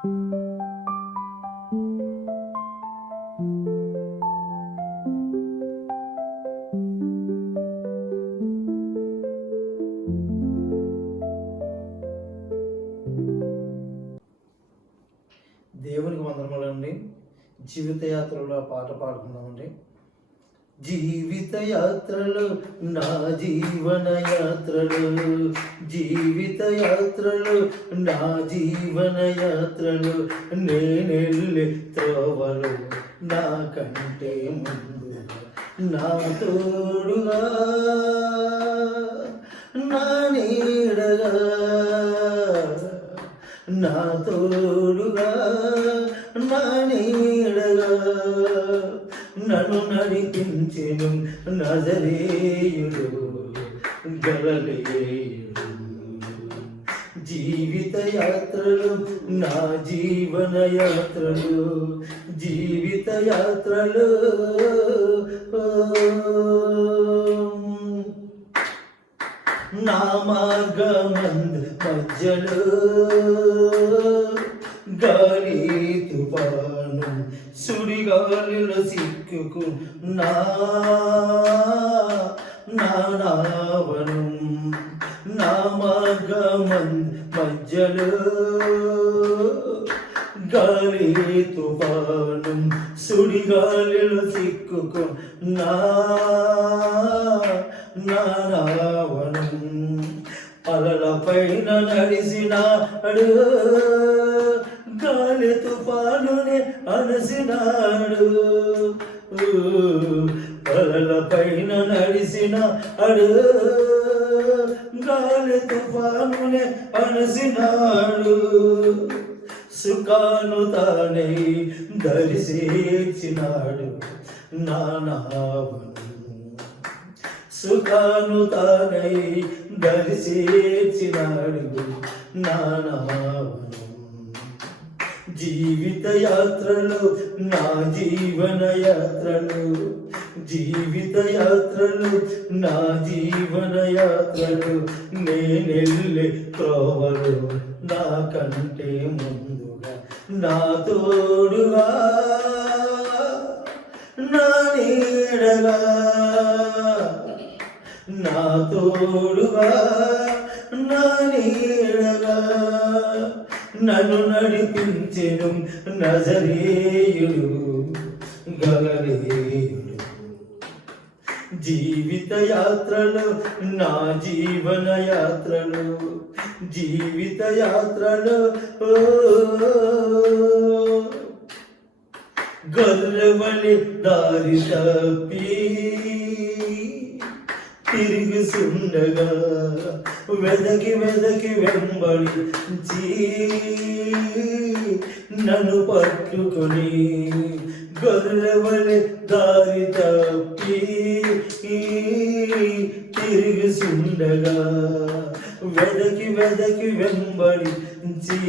దేవునికి వందనములండి. జీవిత యాత్రలో పాట పాడుకుందామండి. జీవిత యాత్రలు నా జీవన యాత్రలు, జీవిత యాత్రలు నా జీవన యాత్రలు, నేనెళ్ళే త్రోవలు నా కంటే ముందు నా తోడుగా నా నీడగా నా తోడుగా నా నీడగా నన్ను నడిపించెను నజరేయుడు గలిలయుడు. జీవిత యాత్రలు నా జీవన యాత్రలు, జీవిత యాత్రలు నా మార్గమందు మధ్యలో గాలి తుఫాను సుడిగాలిలో సిక్కుకున్నా నావను, నా మార్గమందు మధ్యలో గాలి తుఫాను సుడిగాలిలో సిక్కుకున్నా నావను. అలల పైన నడిసినాడు, గాలి తుఫానుని అనసినాడు. అలల పైన నడిసినాడు, గాలి తుఫానుని అనసినాడు. సుఖాను తానై దరిసేర్చినాడు నావను, సుఖాను తానై దరిసేర్చినాడు నావను. జీవిత యాత్రలు నా జీవన యాత్రలు, జీవిత యాత్రలు నా జీవన యాత్రలు, నేనెళ్ళే త్రోవలు నా కంటే ముందుగా నా తోడుగా నా నీడగా నా తోడుగా నా నీడగా నన్ను నడిపించెను నజరేయుడు గలిలయుడు. జీవిత యాత్రలు నా జీవన యాత్రలు, జీవిత యాత్రలు గొర్రెవలి దారి తప్పి తిరుగుచుండగా వెదకి వెంబడించి నన్ను పట్టుకొని, గొర్రెవలి దారి తప్పి తిరుగుచుండగా వెదకి వెంబడించి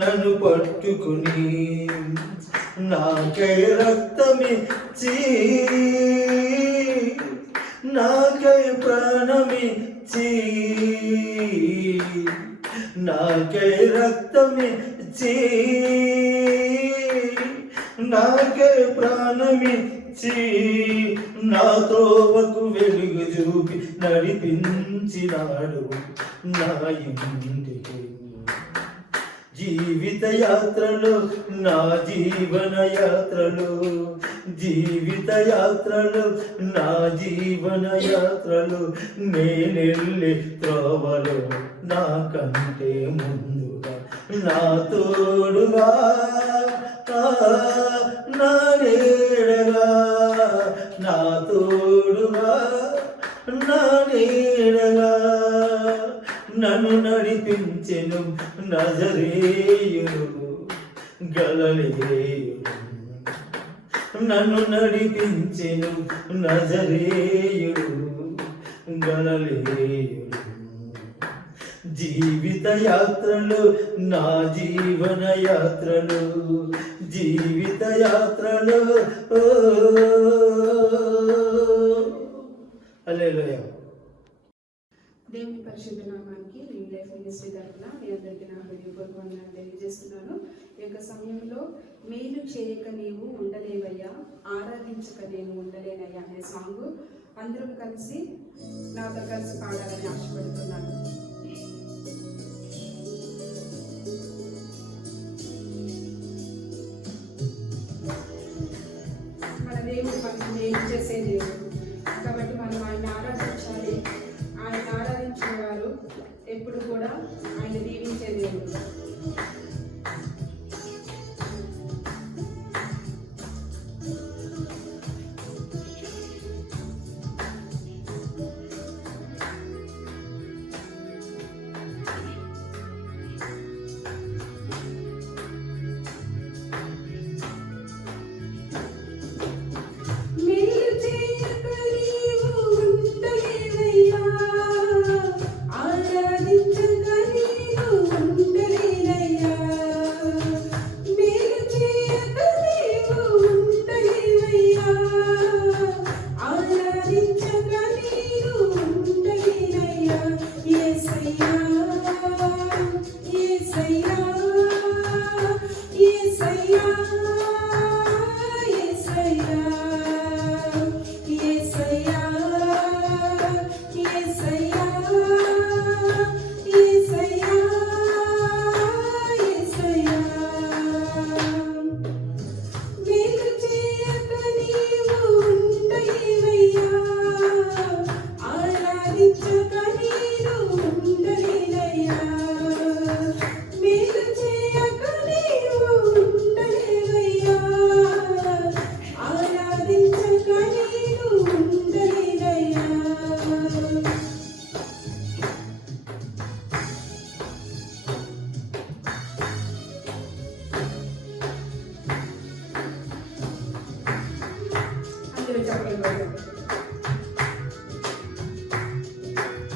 నన్ను పట్టుకుని, నాకై రక్తమిచ్చి నాకై ప్రాణమిచ్చి, నాకై రక్తమిచ్చి నాకై ప్రాణమిచ్చి, నా త్రోవకు వెలుగు చూపి నడిపించినాడు నా ఇంటికి. జీవిత యాత్రలు నా జీవన యాత్రలు, జీవిత యాత్రలు నా జీవన యాత్రలు, నేనెళ్ళే త్రోవలు నా కంటే ముందుగా నా తోడుగా నా నీడగా నా తోడుగా నా నీడగా నన్ను నడిపించెను నజరేయుడు గలిలయుడు. నన్ను నడిపించెను నజరేయుడు గలిలయుడు. జీవిత యాత్రలు నా జీవన యాత్రలు, జీవిత యాత్రలు. హల్లెలూయా. దేవుని పరిశుద్ధ నామానికి న్యూ లైఫ్ మినిస్ట్రీ తరఫున మీ అందరికీ నా హృదయపూర్వక వందనాలు తెలియజేస్తున్నాను. ఈ యొక్క సమయంలో మేలు చేయక నీవు ఉండలేవయ్యా, ఆరాధించక నేను ఉండలేనయ్యా అనే సాంగ్ అందరం కలిసి నాతో కలిసి పాడాలని ఆశపడుతున్నాను. మన దేవుడు మనకు మేలు చేసే దేవుడు కాబట్టి మనం ఆయన ఆరాధించాలి. ఆయన ఆరాధించిన వారు ఎప్పుడు కూడా ఆయన దీవించే దేవుడు.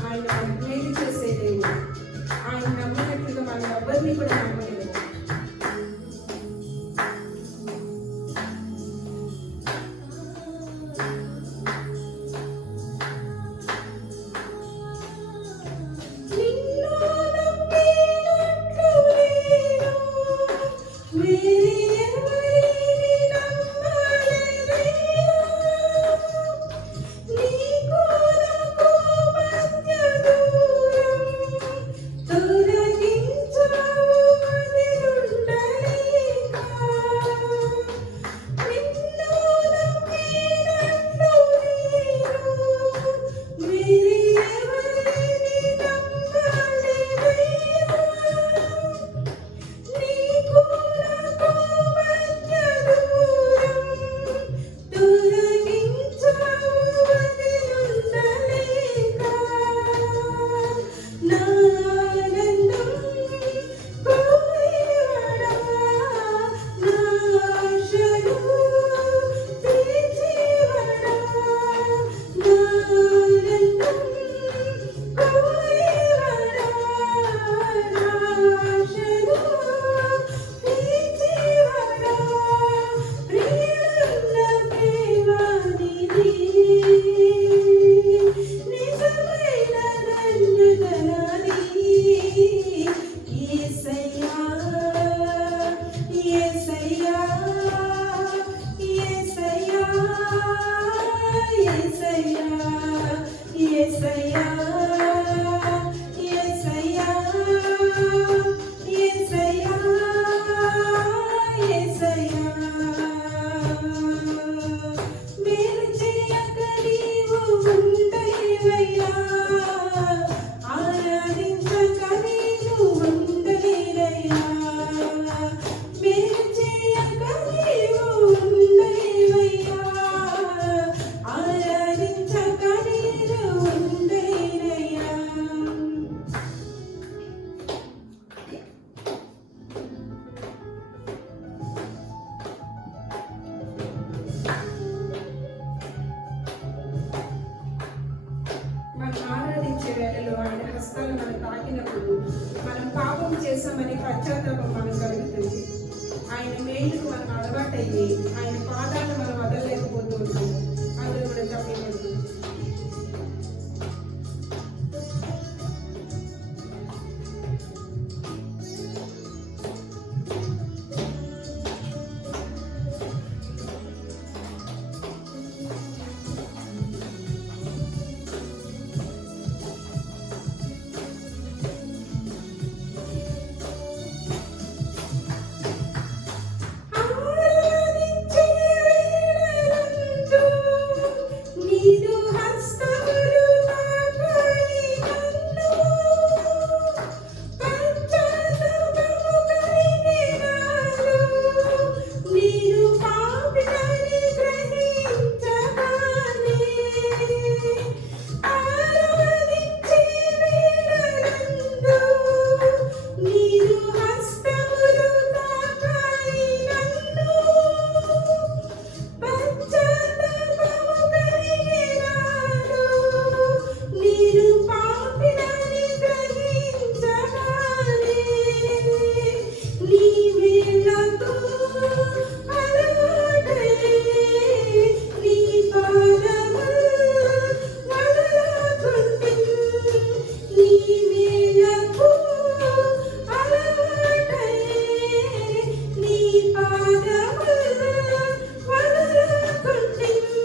ఆయన మేలు చేసే దేవుడు. ఆయన నమ్మినట్లుగా మనం ఎవరిని కూడా నమ్మలేదు. మనం పాపం చేసామని పశ్చాత్తాపం మనం కలుగుతుంది. ఆయన మేలుకు మనం అలవాటయ్యి ఆయన పాదాలను మనం వదలలేకపోతూ ఉంటాం. అందరూ కూడా చెప్పబడుతుంది. హస్తములు తాకాయి నన్ను, పశ్చాత్తాపము కలిగి నాలో, నేను పాపినని గ్రహించగానే, ఆరాధించే వేళలందు నీరు హస్తములు తాకాయి నన్ను, పశ్చాత్తాపము కలిగి నాలో, నేను పాపినని గ్రహించగానే, నీ వేళతో అలవాటై నీ పాదము వదలకుంటిని, నీ వేళకు అలవాటై నీ పాదము వదలకుంటిని,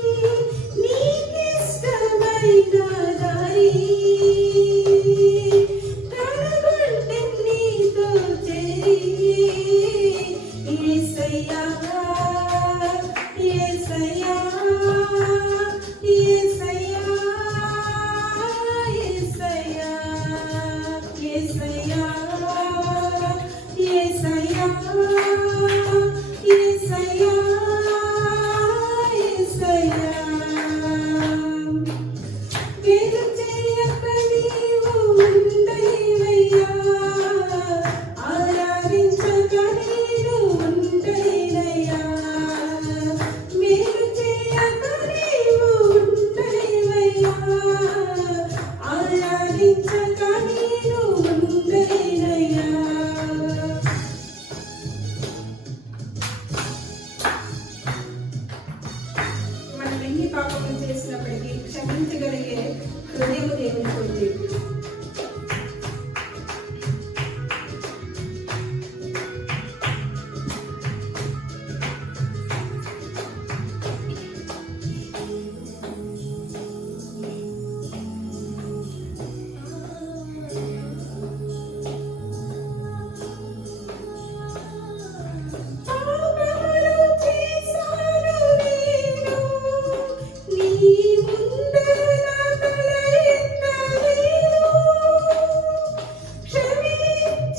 నీకిష్టమైన దారి కనుగొంటిని నీతో చేరి, యేసయ్యా యేసయ్యా యేసయ్యా యేసయ్యా యేసయ్యా యేసయ్యా యేసయ్యా యేసయ్యా. వేరు చేయక నీవు ఉండలేవయ్యా, ఆరాధించక నేను ఉండలేనయ్యా. వేరు చేయక నీవు ఉండలేవయ్యా, ఆరాధించక నేను ఉండలేనయ్యా. మనం ఎన్ని పాపములు చేసినప్పటికీ క్షమించగలిగే హృదయం దేవునికి ఉంది. పాపములు చేశాను నేను, నీ ముందర నా తల ఎత్తలేను,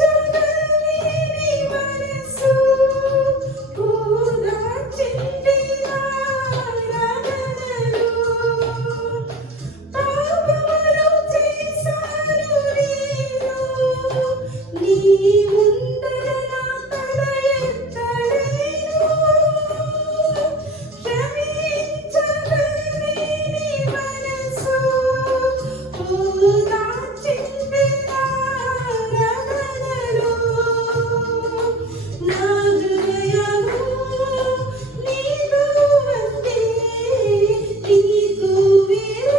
క్షమించగలిగే మనసు ఓదార్చింది నా రగడలో. పాపములు చేశాను నేను, నీ ముందర నా తల ఎత్తలేను, క్షమించగలిగే మనసు ఓదార్చింది నా రగడలో. నా హృదయము నీకు వందే, నీకు వేరే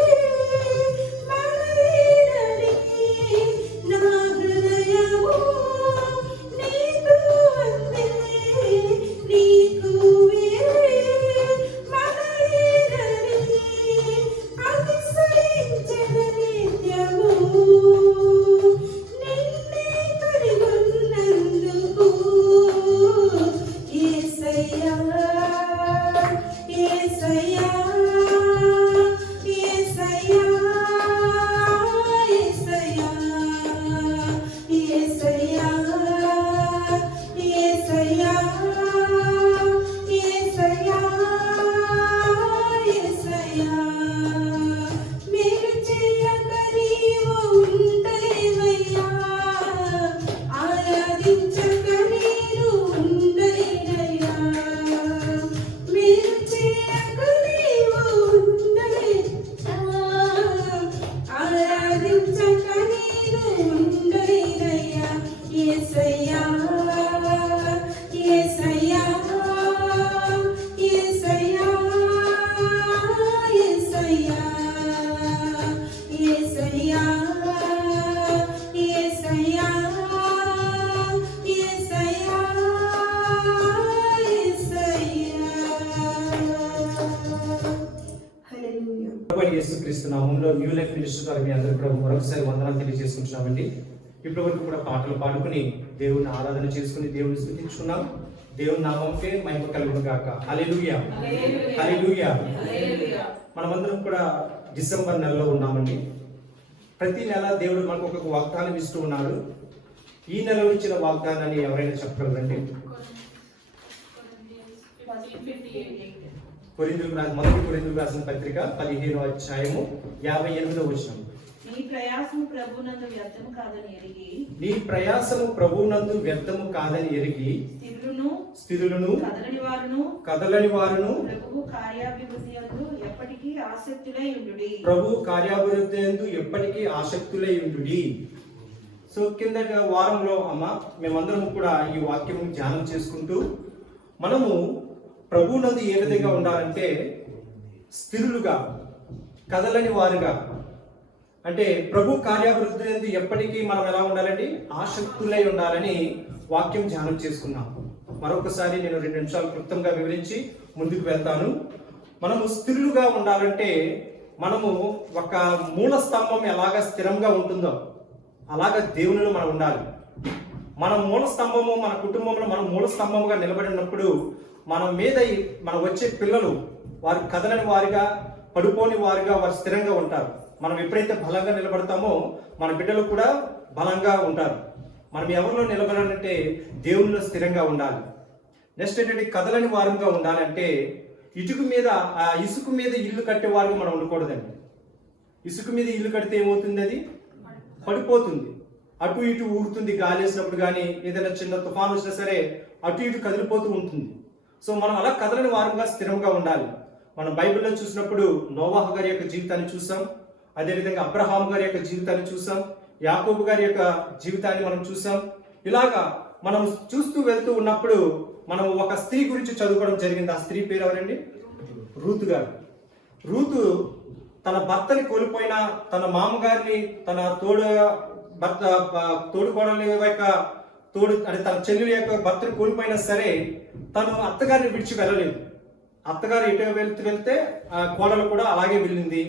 మరేనని, నా హృదయము నీకు వందే, నీకు వేరే మరేనని, అతిశయించెను నిత్యము నిన్నే కరిగొన్నందుకు. యేసయ్యా యేసయ్యా యేసయ్యా యేసయ్యా యేసయ్యా యేసయ్యా యేసయ్యా యేసయ్యా. మీరు చేయక నీవు ఉండలేవయ్యా, ఆరాధించక నేను ఉండలేనయ్యా. మీరు చేయక నీవు ఉండలేవయ్యా, ఆరాధించక నేను ఉండలేనయ్యా. యేసయ్యా యేసయ్యా యేసయ్యా యేసయ్యా యేసయ్యా యేసయ్యా యేసయ్యా యేసయ్యా. హల్లెలూయా. ప్రభువైన యేసుక్రీస్తు నామములో న్యూ లైఫ్ మినిస్ట్రీ ద్వారా మీ అందరికీ కూడా మరొకసారి వందనాలు తెలియజేసుకుంటున్నామండి. ఇప్పటి వరకు కూడా పాటలు పాడుకుని దేవుని ఆరాధన చేసుకుని దేవుని స్తుతించుకున్నాం. దేవుని నామంకే మహిమ కలుగును గాక. హల్లెలూయా హల్లెలూయా. మనమందరం కూడా డిసెంబర్ నెలలో ఉన్నామండి. ప్రతి నెల దేవుడు మనకు ఒక వాగ్దానం ఇస్తూ ఉన్నారు. ఈ నెలలో ఇచ్చిన వాగ్దానాన్ని ఎవరైనా చెప్పగలరండి? మొదటి కొరింథీయులకు రాసిన పత్రిక 15వ అధ్యాయము 58వ వచనం. నీ ప్రయాసము ప్రభువునందు వ్యర్థము కాదని ఎరిగి స్థిరులను కదలని వారును ప్రభు కార్యాభివృద్ధి యందు ఎప్పటికీ ఆసక్తులై ఉండుడి. సో కిందటి వారంలో అమ్మ మేమందరం కూడా ఈ వాక్యము ధ్యానం చేసుకుంటూ మనము ప్రభువునందు ఏ విధంగా ఉండాలంటే స్థిరులుగా, కదలని వారుగా, అంటే ప్రభు కార్యాభివృద్ధి యందు ఎప్పటికీ మనం ఎలా ఉండాలండి? ఆసక్తులై ఉండాలని వాక్యం ధ్యానం చేసుకున్నాం. మరొకసారి నేను 2 నిమిషాలు క్లుప్తంగా వివరించి ముందుకు వెళ్తాను. మనము స్థిరులుగా ఉండాలంటే మనము ఒక మూల స్తంభం ఎలాగ స్థిరంగా ఉంటుందో అలాగ దేవునిలో మనం ఉండాలి. మన మూల స్తంభము, మన కుటుంబంలో మనం మూల స్తంభముగా నిలబడినప్పుడు మన మీద మన వచ్చే పిల్లలు వారు కదలని వారిగా, పడిపోని వారిగా, వారు స్థిరంగా ఉంటారు. మనం ఎప్పుడైతే బలంగా నిలబడతామో మన బిడ్డలు కూడా బలంగా ఉంటారు. మనం ఎవరిలో నిలబడాలంటే దేవునిలో స్థిరంగా ఉండాలి. నెక్స్ట్ ఏంటంటే కదలని వారంగా ఉండాలంటే ఇసుక మీద ఇల్లు కట్టే వారుగా మనం ఉండకూడదండి. ఇసుక మీద ఇల్లు కడితే ఏమవుతుంది? అది పడిపోతుంది, అటు ఇటు ఊరుతుంది. గాలి వేసినప్పుడు కానీ ఏదైనా చిన్న తుఫాను వచ్చినా సరే అటు ఇటు కదిలిపోతూ ఉంటుంది. సో మనం అలా కదలని వారంగా స్థిరంగా ఉండాలి. మనం బైబిల్లో చూసినప్పుడు నోవాహు గారి యొక్క జీవితాన్ని చూసాం, అదేవిధంగా అబ్రహాం గారి యొక్క జీవితాన్ని చూసాం, యాకోబు గారి యొక్క జీవితాన్ని మనం చూసాం. ఇలాగా మనం చూస్తూ వెళ్తూ ఉన్నప్పుడు మనం ఒక స్త్రీ గురించి చదువుకోవడం జరిగింది. ఆ స్త్రీ పేరు ఎవరండి? రూతు గారు. రూతు తన భర్తని కోల్పోయిన, తన మామగారిని, తన తోడుకోడలి యొక్క తన చెల్లెలి యొక్క భర్తని కోల్పోయినా సరే తను అత్తగారిని విడిచి వెళ్ళలేదు. అత్తగారు ఎటు వెళ్తే కోడలు కూడా అలాగే వెళ్ళింది.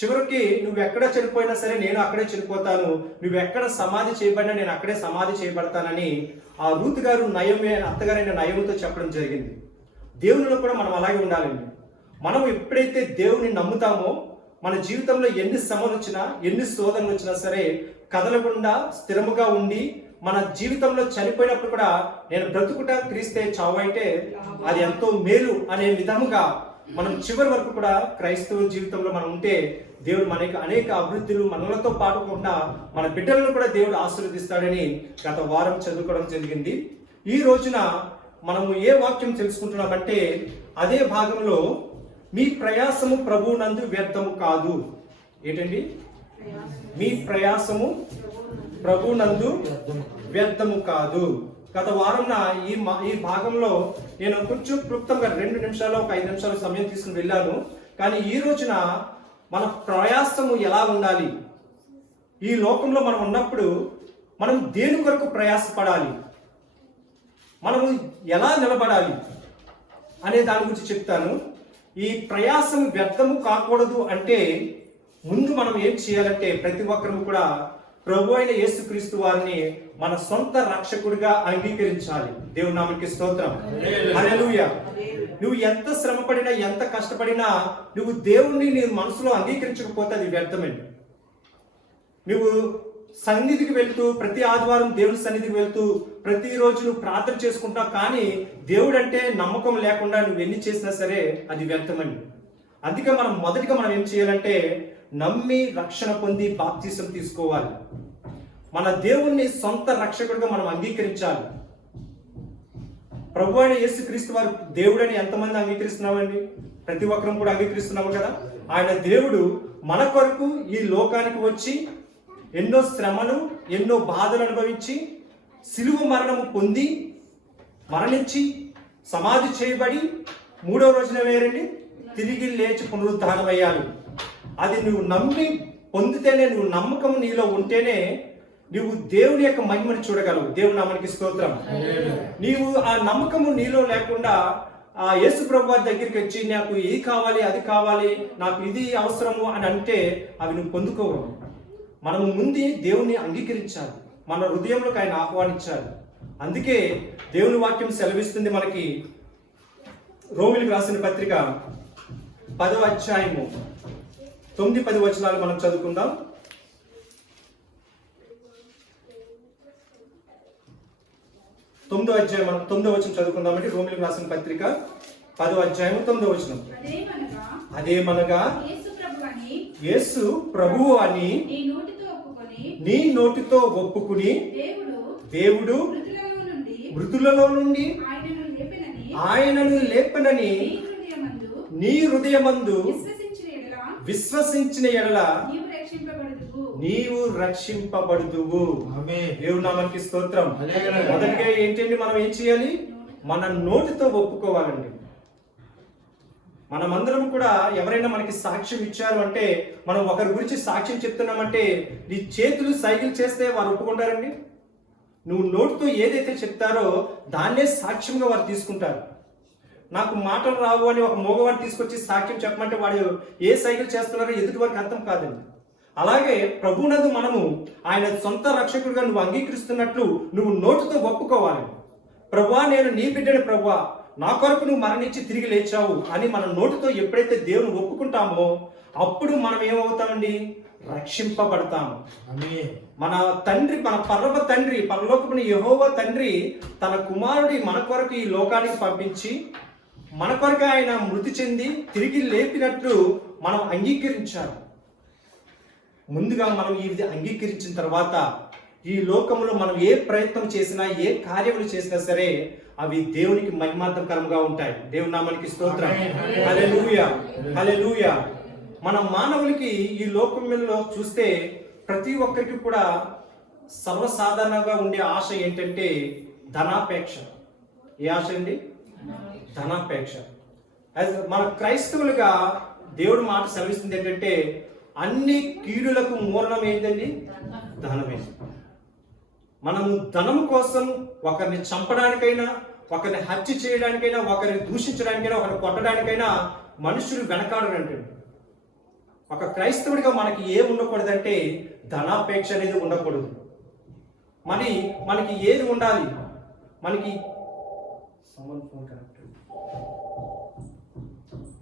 చివరికి నువ్వు ఎక్కడ చనిపోయినా సరే నేను అక్కడే చనిపోతాను, నువ్వు ఎక్కడ సమాధి చేయబడినా నేను అక్కడే సమాధి చేయబడతానని ఆ రూతు గారు అత్తగారైన నయముతో చెప్పడం జరిగింది. దేవునిలో కూడా మనం అలాగే ఉండాలండి. మనం ఎప్పుడైతే దేవుని నమ్ముతామో మన జీవితంలో ఎన్ని శ్రమలు వచ్చినా, ఎన్ని శోధనలు వచ్చినా సరే కదలకుండా స్థిరముగా ఉండి మన జీవితంలో చనిపోయినప్పుడు కూడా నేను బ్రతుకుట క్రీస్తే చావు అయితే అది ఎంతో మేలు అనే విధముగా మనం చివరి వరకు కూడా క్రైస్తవ జీవితంలో మనం ఉంటే దేవుడు మనకి అనేక అభివృద్ధులు మనలతో పాటుకుండా మన బిడ్డలను కూడా దేవుడు ఆశీర్వదిస్తాడని గత వారం చదువుకోవడం జరిగింది. ఈ రోజున మనము ఏ వాక్యం తెలుసుకుంటున్నామంటే అదే భాగంలో మీ ప్రయాసము ప్రభువునందు వ్యర్థము కాదు. ఏంటండి? మీ ప్రయాసము ప్రభువునందు వ్యర్థము కాదు. గత వారం ఈ భాగంలో నేను కొంచెం క్లుప్తంగా 2 నిమిషాలు, ఒక 5 నిమిషాలు సమయం తీసుకుని వెళ్ళాను. కానీ ఈ రోజున మన ప్రయాసము ఎలా ఉండాలి, ఈ లోకంలో మనం ఉన్నప్పుడు మనం దేని కొరకు ప్రయాసపడాలి, మనము ఎలా నిలబడాలి అనే దాని గురించి చెప్తాను. ఈ ప్రయాసం వ్యర్థము కాకూడదు అంటే ముందు మనం ఏం చేయాలంటే ప్రతి ఒక్కరు కూడా ప్రభు అయిన యేసుక్రీస్తు వారిని మన సొంత రక్షకుడిగా అంగీకరించాలి. దేవుని నామమునకు స్తోత్రం. హల్లెలూయా. నువ్వు ఎంత శ్రమపడినా, ఎంత కష్టపడినా నువ్వు దేవుణ్ణి నీ మనసులో అంగీకరించకపోతే అది వ్యర్థమండి. నువ్వు సన్నిధికి వెళ్తూ, ప్రతి ఆదివారం దేవుని సన్నిధికి వెళ్తూ ప్రతిరోజు నువ్వు ప్రార్థన చేసుకుంటావు, కానీ దేవుడు అంటే నమ్మకం లేకుండా నువ్వు ఎన్ని చేసినా సరే అది వ్యర్థమండి. అందుకే మొదటిగా మనం ఏం చేయాలంటే నమ్మి రక్షణ పొంది బాప్తిసం తీసుకోవాలి. మన దేవుణ్ణి సొంత రక్షకుడిగా మనం అంగీకరించాలి. ప్రభు అయిన యేసుక్రీస్తు వారు దేవుడని ఎంతమంది అంగీకరిస్తున్నామండి? ప్రతి ఒక్కరం కూడా అంగీకరిస్తున్నాము కదా. ఆయన దేవుడు మన కొరకు ఈ లోకానికి వచ్చి ఎన్నో శ్రమలు, ఎన్నో బాధలు అనుభవించి సిలువ మరణము పొంది మరణించి సమాధి చేయబడి 3వ రోజున వేరండి తిరిగి లేచి పునరుద్ధానమయ్యాలి. అది నువ్వు నమ్మి పొందితేనే, నువ్వు నమ్మకం నీలో ఉంటేనే నువ్వు దేవుని యొక్క మహిమను చూడగలవు. దేవుని నామమునకు స్తోత్రం. నీవు ఆ నమ్మకము నీలో లేకుండా ఆ యేసు ప్రభు వారి దగ్గరికి వచ్చి నాకు ఇది కావాలి, అది కావాలి, నాకు ఇది అవసరము అని అంటే అవి నువ్వు పొందుకోవు. మనము ముందు దేవుని అంగీకరించాలి, మన హృదయంలోకి ఆయన ఆహ్వానించాలి. అందుకే దేవుని వాక్యం సెలవిస్తుంది మనకి. రోమిలకు రాసిన పత్రిక 10వ అధ్యాయము 9-10 వచనాలు మనం చదువుకుందాం. 9వ అధ్యాయం మనం 9వ వచనం చదువుకుందామండి. రోమిలకు రాసిన పత్రిక 10వ అధ్యాయం 9వ వచనం. అదేమనగా యేసు ప్రభువు అని నీ నోటితో ఒప్పుకుని దేవుడు మృతులలో నుండి ఆయనను లేపనని నీ హృదయమందు విశ్వసించిన ఎడల నీవు రక్షింపబడుదువు. దేవుని నామానికి స్తోత్రం. మొదటిగా ఏంటండి, మనం ఏం చేయాలి? మన నోటితో ఒప్పుకోవాలండి. మనమందరం కూడా ఎవరైనా మనకి సాక్ష్యం ఇచ్చారు అంటే, మనం ఒకరి గురించి సాక్ష్యం చెప్తున్నామంటే, నీ చేతులు సైకిల్ చేస్తే వారు ఒప్పుకుంటారండి. నువ్వు నోటితో ఏదైతే చెప్తారో దాన్నే సాక్ష్యంగా వారు తీసుకుంటారు. నాకు మాటలు రావు అని ఒక మగవాడిని తీసుకొచ్చి సాక్ష్యం చెప్పమంటే వాడు ఏ సైకిల్ చేస్తున్నారో ఎదుటి వారికి అర్థం కాదండి. అలాగే ప్రభువునందు మనము ఆయన సొంత రక్షకుడిగా నువ్వు అంగీకరిస్తున్నట్లు నువ్వు నోటితో ఒప్పుకోవాలి. ప్రభువా, నేను నీ బిడ్డని ప్రభువా, నా కొరకు నువ్వు మరణించి తిరిగి లేచావు అని మన నోటితో ఎప్పుడైతే దేవుని ఒప్పుకుంటామో అప్పుడు మనం ఏమవుతామండి? రక్షింపబడతాము. మన తండ్రి, మన పరలోకపుని యెహోవా తండ్రి తన కుమారుడి మన కొరకు ఈ లోకానికి పంపించి మన కొరకు ఆయన మృతి చెంది తిరిగి లేపినట్లు మనం అంగీకరించాలి. ముందుగా మనం ఈ విధంగా అంగీకరించిన తర్వాత ఈ లోకంలో మనం ఏ ప్రయత్నం చేసినా, ఏ కార్యములు చేసినా సరే అవి దేవునికి మహిమార్థకరంగా ఉంటాయి. దేవుని నామానికి స్తోత్రం. హల్లెలూయా, హల్లెలూయా. మన మానవులకి ఈ లోకంలో చూస్తే ప్రతి ఒక్కరికి కూడా సర్వసాధారణంగా ఉండే ఆశ ఏంటంటే ధనాపేక్ష. ఏ ఆశ అండి? ధనాపేక్ష. మన క్రైస్తవులుగా దేవుడు మాట సెలవిస్తుంది ఏంటంటే, అన్ని కీడులకు మూలనం ఏంటండి? ధనమే. మనము ధనము కోసం ఒకరిని చంపడానికైనా, ఒకరిని హత్య చేయడానికైనా, ఒకరిని దూషించడానికైనా, ఒకరిని కొట్టడానికైనా మనుషులు వెనకాడరంటే. ఒక క్రైస్తవుడిగా మనకి ఏం ఉండకూడదంటే ధనాపేక్ష అనేది ఉండకూడదు. మనకి ఏది ఉండాలి? మనకి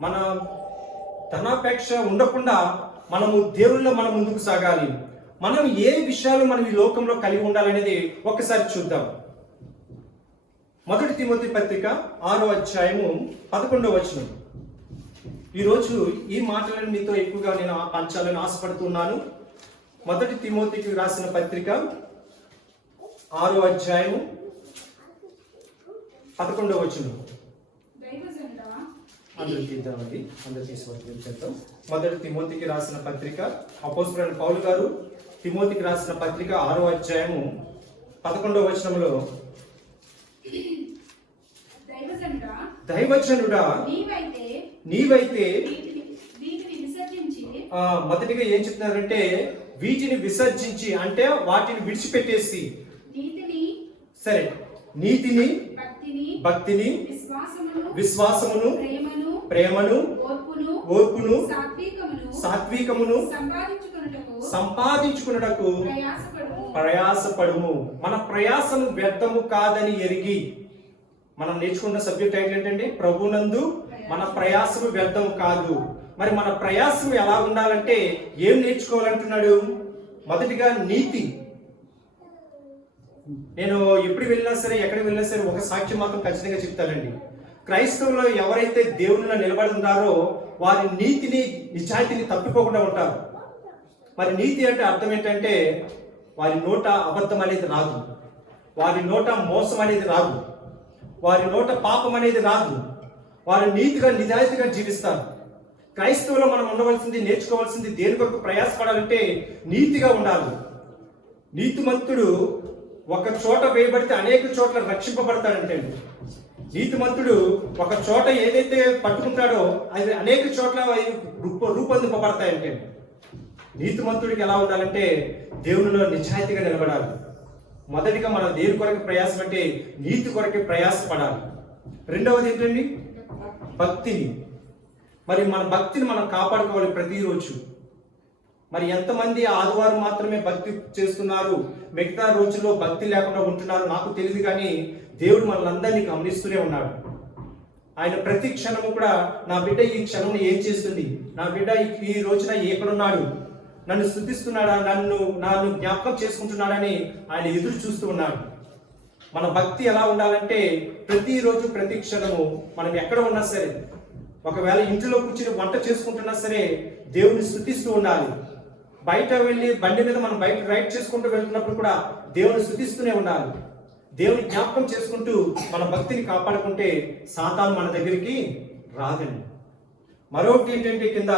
మన ధనాపేక్ష ఉండకుండా మనము దేవుళ్ళలో మనం ముందుకు సాగాలి. మనం ఏ విషయాలు మనం ఈ లోకంలో కలిగి ఉండాలనేది ఒక్కసారి చూద్దాం. 1 తిమోతి పత్రిక 6వ అధ్యాయము 11వ వచనం. ఈరోజు ఈ మాటలను మీతో ఎక్కువగా నేను పంచాలని ఆశపడుతున్నాను. 1 తిమోతికి రాసిన పత్రిక 6వ అధ్యాయము 11వ వచనం. అందరూ తీద్దామండి, అందరూ తీసుకొని చేద్దాం. 1 తిమోతికి రాసిన పత్రిక, అపోస్తలుడైన పౌలు గారు తిమోతికి రాసిన పత్రిక 6వ అధ్యాయము 11వ వచనంలో, దైవజనుడా నీవైతే మొదటిగా ఏం చెప్తున్నారంటే వీటిని విసర్జించి, అంటే వాటిని విడిచిపెట్టేసి, సరే, నీతిని, భక్తిని, విశ్వాసమును, ప్రేమను, ఓర్పును, సాత్వికమును సంపాదించుకున్నటకు ప్రయాసపడుము. మన ప్రయాసము వ్యర్థము కాదని ఎరిగి. మనం నేర్చుకున్న సబ్జెక్ట్ ఏంటంటే ప్రభునందు మన ప్రయాసము వ్యర్థము కాదు. మరి మన ప్రయాసం ఎలా ఉండాలంటే ఏం నేర్చుకోవాలంటున్నాడు? మొదటిగా నీతి. నేను ఎప్పుడు వెళ్ళినా సరే, ఎక్కడికి వెళ్ళినా సరే ఒక సాక్ష్యం మాత్రం ఖచ్చితంగా చెప్తానండి. క్రైస్తవులు ఎవరైతే దేవునిలో నిలబడి ఉన్నారో వారి నీతిని, నిజాయితీని తప్పిపోకుండా ఉంటారు. మరి నీతి అంటే అర్థం ఏంటంటే వారి నోట అబద్ధం అనేది రాదు, వారి నోట మోసం అనేది రాదు, వారి నోట పాపం అనేది రాదు. వారు నీతిగా, నిజాయితీగా జీవిస్తారు. క్రైస్తవులో మనం ఉండవలసింది, నేర్చుకోవాల్సింది, దేని కొరకు ప్రయాసపడాలంటే నీతిగా ఉండాలి. నీతిమంతుడు ఒక చోట వేయబడితే అనేక చోట్ల రక్షింపబడతాడంటే, నీతిమంతుడు ఒక చోట ఏదైతే పట్టుకుంటాడో అది అనేక చోట్ల రూపొందింపబడతాయంటే. నీతిమంతుడికి ఎలా ఉండాలంటే దేవునిలో నిజాయితీగా నిలబడాలి. మొదటిగా మనం దేని కొరకు ప్రయాసం అంటే నీతి కొరకే ప్రయాసపడాలి. రెండవది ఏంటండి? భక్తిని. మరి మన భక్తిని మనం కాపాడుకోవాలి ప్రతిరోజు. మరి ఎంతమంది ఆదివారం మాత్రమే భక్తి చేస్తున్నారు, మిగతా రోజుల్లో భక్తి లేకుండా ఉంటున్నారు నాకు తెలియదు, కానీ దేవుడు మనల్ని అందరినీ గమనిస్తూనే ఉన్నాడు. ఆయన ప్రతి క్షణము కూడా నా బిడ్డ ఈ క్షణం ఏం చేస్తుంది, నా బిడ్డ ఈ రోజున ఎక్కడున్నాడు, నన్ను స్తుతిస్తున్నాడా, నన్ను జ్ఞాపకం చేసుకుంటున్నాడని ఆయన ఎదురు చూస్తూ ఉన్నాడు. మన భక్తి ఎలా ఉండాలంటే ప్రతిరోజు ప్రతి క్షణము మనం ఎక్కడ ఉన్నా సరే, ఒకవేళ ఇంట్లో కూర్చుని వంట చేసుకుంటున్నా సరే దేవుని స్తుతిస్తూ ఉండాలి. బయట వెళ్ళి బండి మీద మనం బయట రైడ్ చేసుకుంటూ వెళ్తున్నప్పుడు కూడా దేవుని స్తుతిస్తూనే ఉండాలి. దేవుని జ్ఞాపకం చేసుకుంటూ మన భక్తిని కాపాడుకుంటే సాతాను మన దగ్గరికి రాదండి. మరొకటి ఏంటంటే కింద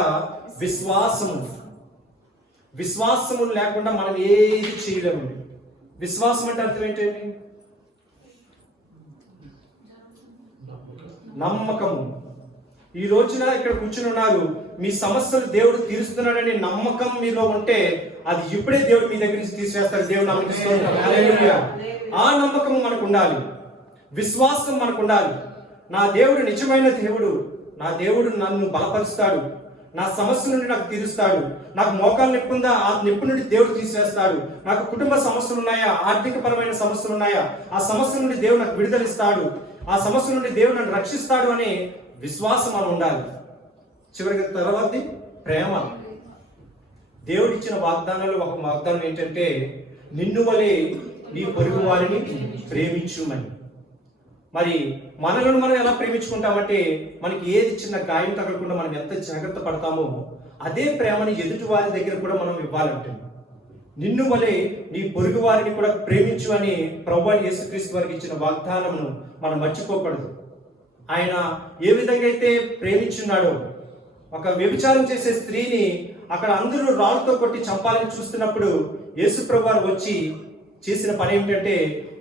విశ్వాసము లేకుండా మనం ఏది చేయలేము. విశ్వాసం అంటే అర్థం ఏంటండి? నమ్మకము. ఈ రోజున ఇక్కడ కూర్చుని ఉన్నారు, మీ సమస్యలు దేవుడు తీరుస్తున్నాడని నమ్మకం మీలో ఉంటే అది ఇప్పుడే దేవుడు మీ దగ్గర నుంచి తీసివేస్తాడు. దేవుడు నమ్మకిస్తున్నాడు. హల్లెలూయా. ఆ నమ్మకం మనకు ఉండాలి, విశ్వాసం మనకు ఉండాలి. నా దేవుడు నిజమైన దేవుడు, నా దేవుడు నన్ను బలపరుస్తాడు, నా సమస్య నుండి నాకు తీరుస్తాడు, నాకు మోకాలు నొప్పి ఉందా ఆ నొప్పి నుండి దేవుడు తీసివేస్తాడు, నాకు కుటుంబ సమస్యలు ఉన్నాయా, ఆర్థిక పరమైన సమస్యలు ఉన్నాయా, ఆ సమస్య నుండి దేవుడు నాకు విడుదలిస్తాడు, ఆ సమస్య నుండి దేవుడు నన్ను రక్షిస్తాడు అనే విశ్వాసం మనం ఉండాలి. చివరికి తర్వాతది ప్రేమ. దేవుడిచ్చిన వాగ్దానాలు ఒక వాగ్దానం ఏంటంటే నిన్ను వలె నీ పొరుగు వారిని ప్రేమించుమని. మరి మనలను మనం ఎలా ప్రేమించుకుంటామంటే మనకి ఏది చిన్న గాయం తగలకుండా మనం ఎంత జాగ్రత్త పడతామో అదే ప్రేమని ఎదుటి వారి దగ్గర కూడా మనం ఇవ్వాలంటే నిన్ను వలె నీ పొరుగు వారిని కూడా ప్రేమించు అని ప్రభువైన యేసుక్రీస్తు వారికి ఇచ్చిన వాగ్దానమును మనం మర్చిపోకూడదు. ఆయన ఏ విధంగా అయితే ప్రేమించున్నాడో, ఒక వ్యభిచారం చేసే స్త్రీని అక్కడ అందరూ రాళ్ళతో కొట్టి చంపాలని చూస్తున్నప్పుడు యేసు ప్రభువారు వచ్చి చేసిన పని ఏమిటంటే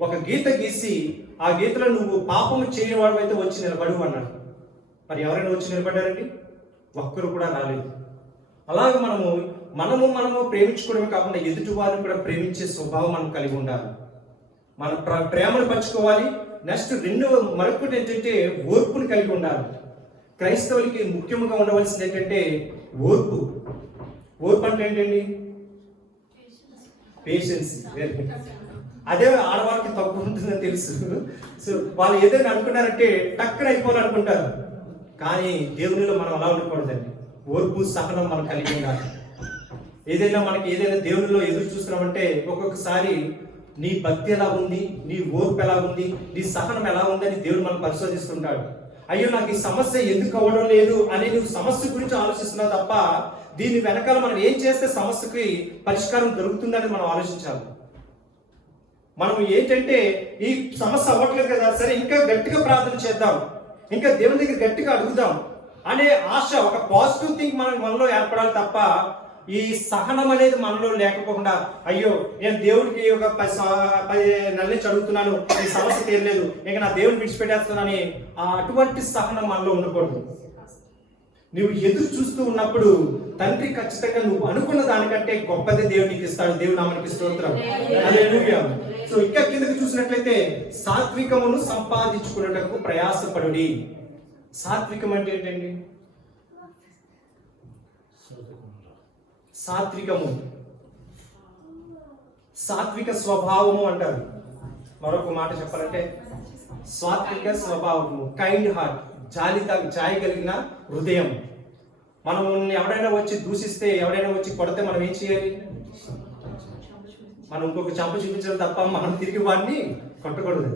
ఒక గీత గీసి ఆ గీతలో నువ్వు పాపము చేయని వాడు అయితే వచ్చి నిలబడు అన్నాడు. మరి ఎవరైనా వచ్చి నిలబడ్డారండి? ఒక్కరు కూడా రాలేదు. అలాగే మనము ప్రేమించుకోవడమే కాకుండా ఎదుటి వారిని కూడా ప్రేమించే స్వభావం మనం కలిగి ఉండాలి. మన ప్రేమను పంచుకోవాలి. నెక్స్ట్ మరొకటి ఏంటంటే ఓర్పుని కలిగి ఉండాలి. క్రైస్తవులకి ముఖ్యంగా ఉండవలసింది ఏంటంటే ఓర్పు. ఓర్పు అంటే ఏంటండి? పేషెన్స్. అదే ఆడవాళ్ళకి తక్కువ ఉంటుందని తెలుసు. సో వాళ్ళు ఏదైనా అనుకున్నారంటే టక్కన అయిపోవాలనుకుంటారు. కానీ దేవునిలో మనం అలా ఉండకూడదండి. ఓర్పు సహనం మనం కలిగి ఉండాలి. ఏదైనా దేవునిలో ఎదురు చూస్తున్నామంటే ఒక్కొక్కసారి నీ భక్తి ఎలా ఉంది, నీ ఓర్పు ఎలా ఉంది, నీ సహనం ఎలా ఉందని దేవుడు మనం పరిశోధిస్తుంటాడు. అయ్యో నాకు ఈ సమస్య ఎందుకు అవ్వడం లేదు అని నువ్వు సమస్య గురించి ఆలోచిస్తున్నావు తప్ప దీని వెనకాల మనం ఏం చేస్తే సమస్యకి పరిష్కారం దొరుకుతుందని మనం ఆలోచించాలి. మనం ఏంటంటే ఈ సమస్య అవ్వట్లేదు కదా, సరే ఇంకా గట్టిగా ప్రార్థన చేద్దాం, ఇంకా దేవుని దగ్గర గట్టిగా అడుగుదాం అనే ఆశ, ఒక పాజిటివ్ థింక్ మనలో ఏర్పడాలి తప్ప ఈ సహనం అనేది మనలో లేకపోకుండా అయ్యో నేను దేవుడికి ఒక 10 నెలల నుంచి అడుగుతున్నాను, ఈ సమస్య తీరలేదు, ఇంకా నా దేవుడిని విడిచిపెట్టేస్తున్నానని అటువంటి సహనం మనలో ఉండకూడదు. నువ్వు ఎదురు చూస్తూ ఉన్నప్పుడు తండ్రి ఖచ్చితంగా నువ్వు అనుకున్న దానికంటే గొప్పది దేవుడు నీకు ఇస్తాడు. దేవుడు నామనికి స్తోత్రం. హల్లెలూయా. సో ఇంకా కిందకి చూసినట్లయితే సాత్వికమును సంపాదించుకున్నటకు ప్రయాసపడుడి. సాత్వికం అంటే ఏంటండి? సాత్వికము, సాత్విక స్వభావము అంటారు. మరొక మాట చెప్పాలంటే సాత్విక స్వభావము, కైండ్ హార్ట్, జాలి కలిగిన హృదయం. మనం ఎవడైనా వచ్చి దూషిస్తే, ఎవడైనా వచ్చి కొడితే మనం ఏం చేయాలి? మనం ఇంకొక చంప చూపించడం తప్ప మనం తిరిగి వాడిని కొట్టకూడదు.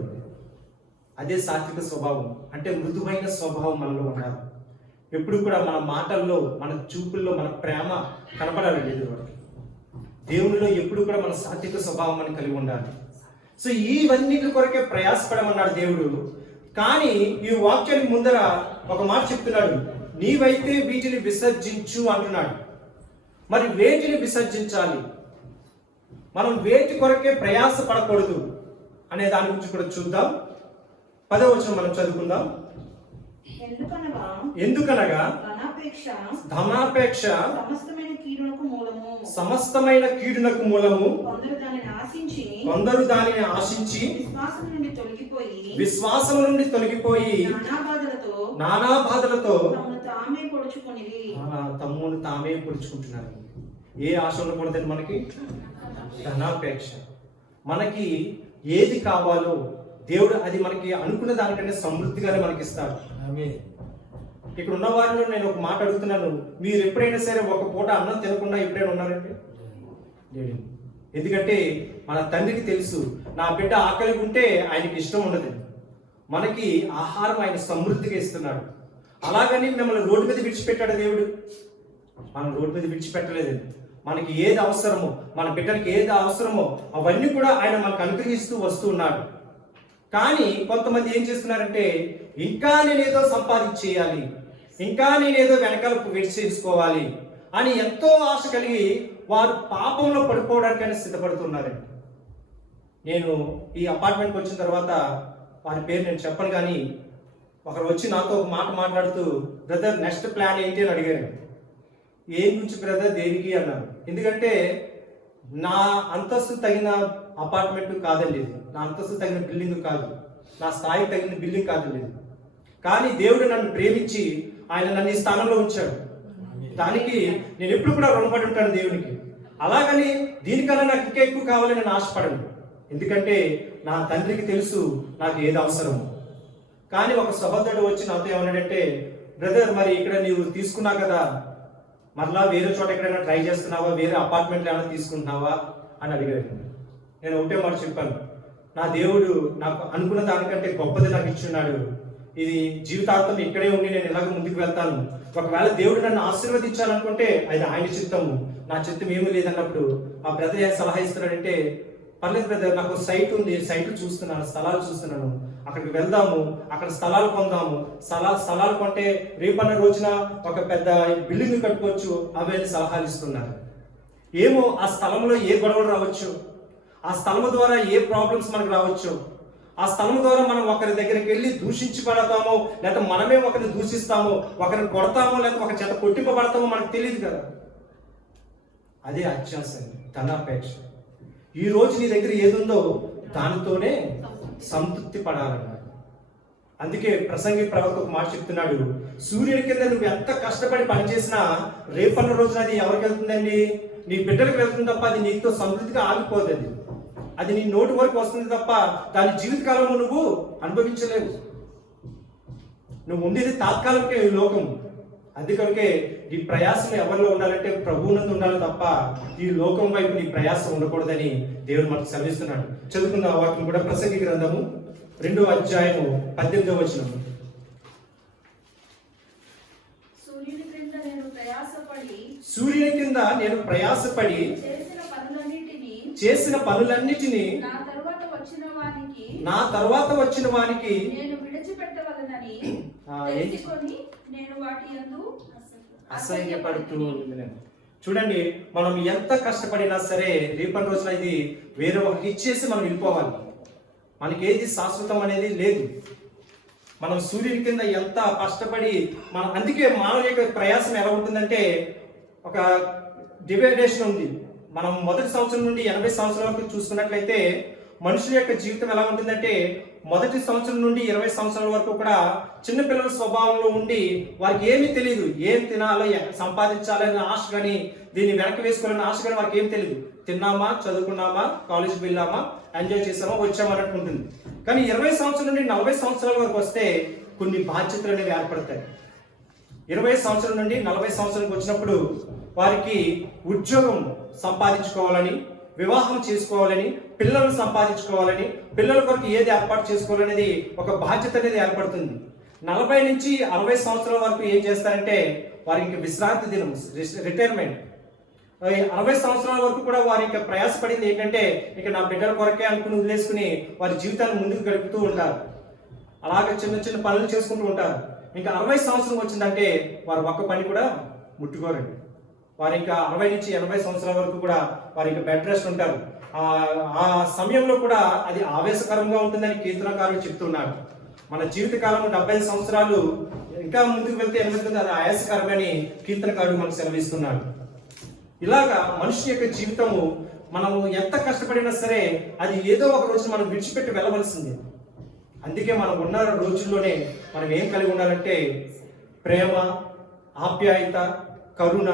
అదే సాత్విక స్వభావం అంటే మృదువైన స్వభావం మనలో ఉండాలి. ఎప్పుడు కూడా మన మాటల్లో, మన చూపుల్లో మన ప్రేమ కనపడాలండి ఎదురువాడికి. దేవునిలో ఎప్పుడు కూడా మన సాత్విక స్వభావం అని కలిగి ఉండాలి. సో ఇవన్నిటి కొరకే ప్రయాసపడమన్నాడు దేవుడు. కానీ ఈ వాక్యానికి ముందర ఒక మాట చెప్తున్నాడు, నీవైతే వీటిని విసర్జించు అంటున్నాడు. మరి వేటిని విసర్జించాలి? మనం వేటి కొరకే ప్రయాస పడకూడదు అనే దాని గురించి కూడా చూద్దాం. 10వ వచనం మనం చదువుకుందాం. ఎందుకనగా ధనాపేక్ష సమస్తమైన కీడునకు మూలము, కొందరు దానిని ఆశించి విశ్వాసం నుండి తొలగిపోయి నానా బాధలతో తమ్మును తామే పొడుచుకుంటున్నారు. ఏ ఆశ ఉండకూడదండి మనకి? ధనాపేక్ష. మనకి ఏది కావాలో దేవుడు అది మనకి అనుకున్న దానికంటే సమృద్ధిగానే మనకి ఇస్తాడు. ఇక్కడ ఉన్న వారిలో నేను ఒక మాట అడుగుతున్నాను, మీరు ఎప్పుడైనా సరే ఒక పూట అన్నం తినకుండా ఎప్పుడైనా ఉన్నారండి? లేదండి. ఎందుకంటే మన తండ్రికి తెలుసు, నా బిడ్డ ఆకలి ఉంటే ఆయనకి ఇష్టం ఉండదు. మనకి ఆహారం ఆయన సమృద్ధిగా ఇస్తున్నాడు. అలాగని మిమ్మల్ని రోడ్డు మీద విడిచిపెట్టాడు దేవుడు? మనం రోడ్డు మీద విడిచిపెట్టలేదండి. మనకి ఏది అవసరమో, మన బిడ్డలకి ఏది అవసరమో అవన్నీ కూడా ఆయన మనకు అనుగ్రహిస్తూ వస్తూ ఉన్నాడు. కానీ కొంతమంది ఏం చేస్తున్నారంటే, ఇంకా నేనేదో సంపాదించేయాలి, ఇంకా నేనేదో వెనకాల విడిచేసుకోవాలి అని ఎంతో ఆశ కలిగి వారు పాపంలో పడిపోవడానికైనా సిద్ధపడుతున్నారండి. నేను ఈ అపార్ట్మెంట్కి వచ్చిన తర్వాత వారి పేరు నేను చెప్పను, కానీ ఒకరు వచ్చి నాతో ఒక మాట మాట్లాడుతూ, బ్రదర్ నెక్స్ట్ ప్లాన్ ఏంటి అని అడిగారు. ఏం గురించి బ్రదర్, దేనికి అన్నాను. ఎందుకంటే నా అంతస్తు తగిన అపార్ట్మెంట్ కాదండి ఇది, నా అంతస్తు తగిన బిల్డింగ్ కాదు, నా స్థాయికి తగిన బిల్డింగ్ కాదండి ఇది. కానీ దేవుడు నన్ను ప్రేమించి ఆయన నన్ను ఈ స్థానంలో ఉంచాడు. దానికి నేను ఎప్పుడు కూడా రుణపడి ఉంటాను దేవునికి. అలాగని దీనికన్నా నాకు ఇంకా ఎక్కువ కావాలని నేను ఆశపడను. ఎందుకంటే నా తండ్రికి తెలుసు నాకు ఏది అవసరమో. కానీ ఒక సహోదరుడు వచ్చి నాతో ఏమన్నాడంటే, బ్రదర్ మరి ఇక్కడ నీవు తీసుకున్నా కదా, మరలా వేరే చోట ఎక్కడైనా ట్రై చేస్తున్నావా, వేరే అపార్ట్మెంట్లో ఏమైనా తీసుకుంటున్నావా అని అడిగాడు. నేను ఒకటే మాట చెప్పాను, నా దేవుడు నాకు అనుకున్న దానికంటే గొప్పది నాకు ఇచ్చున్నాడు. ఇది జీవితాంతం ఇక్కడే ఉండి నేను ఎలాగ ముందుకు వెళ్తాను. ఒకవేళ దేవుడు నన్ను ఆశీర్వదించాలనుకుంటే అది ఆయన చిత్తము, నా చిత్తం ఏమీ లేదన్నప్పుడు ఆ బ్రదర్ ఏం సలహా ఇస్తున్నాడంటే, పర్లేదు బ్రదర్, నాకు సైట్ ఉంది, సైట్లు చూస్తున్నాను, స్థలాలు చూస్తున్నాను, అక్కడికి వెళ్దాము, అక్కడ స్థలాలు కొందాము, స్థలాలు కొంటే రేపన్న రోజున ఒక పెద్ద బిల్డింగ్ కట్టుకోవచ్చు, అవన్నీ సలహాలు ఇస్తున్నారు. ఏమో ఆ స్థలంలో ఏ గొడవలు రావచ్చు, ఆ స్థలం ద్వారా ఏ ప్రాబ్లమ్స్ మనకు రావచ్చు, ఆ స్థలం ద్వారా మనం ఒకరి దగ్గరికి వెళ్ళి దూషించి పడతామో, లేకపోతే మనమే ఒకరిని దూషిస్తామో, ఒకరిని కొడతామో, లేకపోతే ఒక చేత కొట్టింపబడతామో మనకు తెలియదు కదా. అదే అత్యాశ, ధనాపేక్ష. ఈ రోజు నీ దగ్గర ఏదుందో దానితోనే సంతృప్తి పడాలన్నాడు. అందుకే ప్రసంగి ప్రవక్త ఒక మాట చెప్తున్నాడు, సూర్యుని కింద నువ్వు ఎంత కష్టపడి పనిచేసినా రేపన్న రోజున అది ఎవరికి వెళ్తుందండి? నీ బిడ్డలకు వెళ్తుంది తప్ప అది నీతో సమృద్ధిగా ఆగిపోదు. అది నీ నోటి వరకు వస్తుంది తప్ప దాని జీవితకాలంలో నువ్వు అనుభవించలేవు. నువ్వు ఉండేది తాత్కాలికే ఈ లోకం. అందుకనికే నీ ప్రయాసం ఎవరిలో ఉండాలంటే ప్రభువునందు ఉండాలి తప్ప ఈ లోకం వైపు నీ ప్రయాసం ఉండకూడదని దేవుడు మనకు సెలవిస్తున్నాడు. చదువుకున్న వాక్యం కూడా ప్రసంగి గ్రంథము 2వ అధ్యాయము 18వ వచనం. సూర్యుని క్రింద నేను ప్రయాసపడి చేసిన పనులన్నిటినీ నా తరువాత వచ్చిన వానికి నేను విడిచిపెట్టవలనని తెలుసుకొని నేను వాటి యందు అసహ్యపడుతూ. చూడండి, మనం ఎంత కష్టపడినా సరే రేపటి రోజున ఇది వేరే ఒకరికి ఇచ్చేసి మనం వెళ్ళిపోవాలి. మనకేది శాశ్వతం అనేది లేదు. మనం సూర్యుని కింద ఎంత కష్టపడి అందుకే మానవ యొక్క ప్రయాసం ఎలా ఉంటుందంటే ఒక డివైడేషన్ ఉంది. మనం మొదటి సంవత్సరం నుండి 80 సంవత్సరాల వరకు చూసుకున్నట్లయితే మనుషుల యొక్క జీవితం ఎలా ఉంటుందంటే మొదటి సంవత్సరం నుండి 20 సంవత్సరాల వరకు కూడా చిన్నపిల్లల స్వభావంలో ఉండి వారికి ఏమీ తెలియదు. ఏం తినాలో, సంపాదించాలని ఆశ కానీ, దీన్ని వెనక్కి వేసుకోవాలని ఆశ కానీ వారికి ఏం తెలియదు. తిన్నామా, చదువుకున్నామా, కాలేజీకి వెళ్ళామా, ఎంజాయ్ చేసామా, వచ్చామా అన్నట్టు ఉంటుంది. కానీ 20 సంవత్సరాల నుండి 40 సంవత్సరాల వరకు వస్తే కొన్ని బాధ్యతలు అనేవి ఏర్పడతాయి. 20 సంవత్సరాల నుండి 40 సంవత్సరాలకు వచ్చినప్పుడు వారికి ఉద్యోగం సంపాదించుకోవాలని, వివాహం చేసుకోవాలని, పిల్లలను సంపాదించుకోవాలని, పిల్లల కొరకు ఏది ఏర్పాటు చేసుకోవాలనేది ఒక బాధ్యత అనేది ఏర్పడుతుంది. 40 నుంచి 60 సంవత్సరాల వరకు ఏం చేస్తారంటే వారికి విశ్రాంతి దినం, రిటైర్మెంట్. 60 సంవత్సరాల వరకు కూడా వారి యొక్క ప్రయాసపడింది ఏంటంటే ఇక నా బిడ్డల కొరకే అనుకుని వదిలేసుకుని వారి జీవితాన్ని ముందుకు గడుపుతూ ఉంటారు. అలాగే చిన్న చిన్న పనులు చేసుకుంటూ ఉంటారు. ఇంకా 60 సంవత్సరం వచ్చిందంటే వారు ఒక్క పని కూడా ముట్టుకోరండి. వారి ఇంకా 60 నుంచి 80 సంవత్సరాల వరకు కూడా వారి ఇంకా బెడ్ రెస్ట్ ఉంటారు. ఆ సమయంలో కూడా అది ఆవేశకరంగా ఉంటుందని కీర్తనకారుడు చెప్తున్నాడు. మన జీవితకాలం 70 సంవత్సరాలు, ఇంకా ముందుకు వెళ్తే 80 అది ఆయాసకరమని కీర్తనకారుడు మనకు సెలవిస్తున్నాడు. ఇలాగా మనిషి యొక్క జీవితము మనము ఎంత కష్టపడినా సరే అది ఏదో ఒక రోజు మనం విడిచిపెట్టి వెళ్ళవలసింది. అందుకే మనం ఉన్న రోజుల్లోనే మనం ఏం కలిగి ఉండాలంటే ప్రేమ, ఆప్యాయత, కరుణ.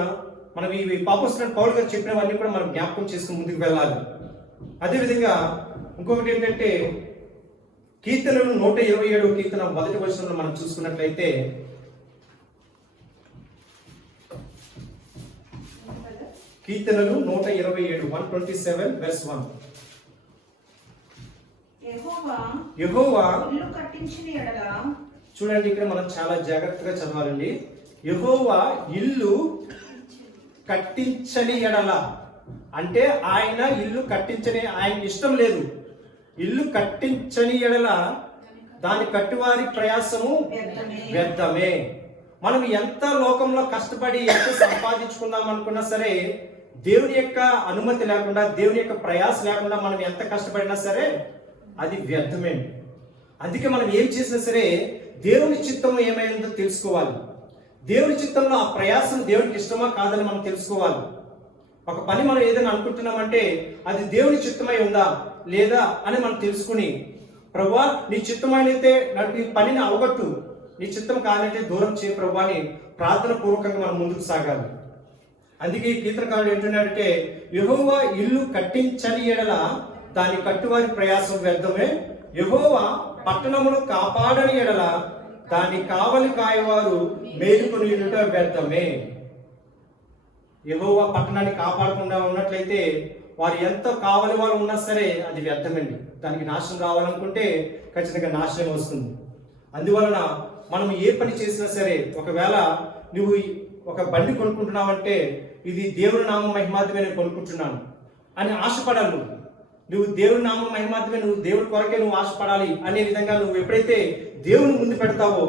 మనం ఇవి అపోస్తలుడైన పౌలు గారు చెప్పినవన్నీ కూడా మనం జ్ఞాపకం చేసుకుని ముందుకు వెళ్ళాలి. అదేవిధంగా ఇంకొకటి ఏంటంటే కీర్తనలు 127 కీర్తన 1వ వచనంలో మనం చూసుకున్నట్లయితే, కీర్తనలు 127 127 verse 1. యెహోవా ఇల్లు కట్టించిన ఎడల, చూడండి ఇక్కడ మనం చాలా జాగ్రత్తగా చదవాలండి. యెహోవా ఇల్లు కట్టించని ఎడల అంటే ఆయన ఇల్లు కట్టించని, ఆయనకి ఇష్టం లేదు. ఇల్లు కట్టించని ఎడల దాని కట్టువారి ప్రయాసము వ్యర్థమే. మనం ఎంత లోకంలో కష్టపడి ఎంత సంపాదించుకుందాం అనుకున్నా సరే, దేవుని యొక్క అనుమతి లేకుండా, దేవుని యొక్క ప్రయాస లేకుండా మనం ఎంత కష్టపడినా సరే అది వ్యర్థమే. అందుకే మనం ఏం చేసినా సరే దేవుని చిత్తము ఏమైందో తెలుసుకోవాలి. దేవుని చిత్తంలో ఆ ప్రయాసం దేవునికి ఇష్టమా కాదని మనం తెలుసుకోవాలి. ఒక పని మనం ఏదైనా అనుకుంటున్నామంటే అది దేవుని చిత్తమై ఉందా లేదా అని మనం తెలుసుకుని, ప్రభువా నీ చిత్తమైనైతే నాకు ఈ పనిని అవగొట్టు, నీ చిత్తం కాదంటే దూరం చేయ ప్రభువా అని ప్రార్థన పూర్వకంగా మనం ముందుకు సాగాలి. అందుకే ఈ కీర్తనకారుడు ఏంటంటే, యెహోవా ఇల్లు కట్టించని ఎడల దాని కట్టువారి ప్రయాసం వ్యర్థమే, యెహోవా పట్టణమును కాపాడని ఎడల దాన్ని కావలి కాయవారు మేలుకొని వ్యర్థమే. యెహోవా పట్టణాన్ని కాపాడకుండా ఉన్నట్లయితే వారు ఎంత కావలి వారు ఉన్నా సరే అది వ్యర్థమండి. దానికి నాశనం రావాలనుకుంటే ఖచ్చితంగా నాశనం వస్తుంది. అందువలన మనం ఏ పని చేసినా సరే, ఒకవేళ నువ్వు ఒక బండి కొనుక్కుంటున్నావంటే ఇది దేవుని నామ మహిమార్థమే నేను కొనుక్కుంటున్నాను అని ఆశపడాలి. నువ్వు దేవుని నామ మహిమార్థమే, నువ్వు దేవుడి కొరకే నువ్వు ఆశపడాలి అనే విధంగా నువ్వు ఎప్పుడైతే దేవుని ముందు పెడతావో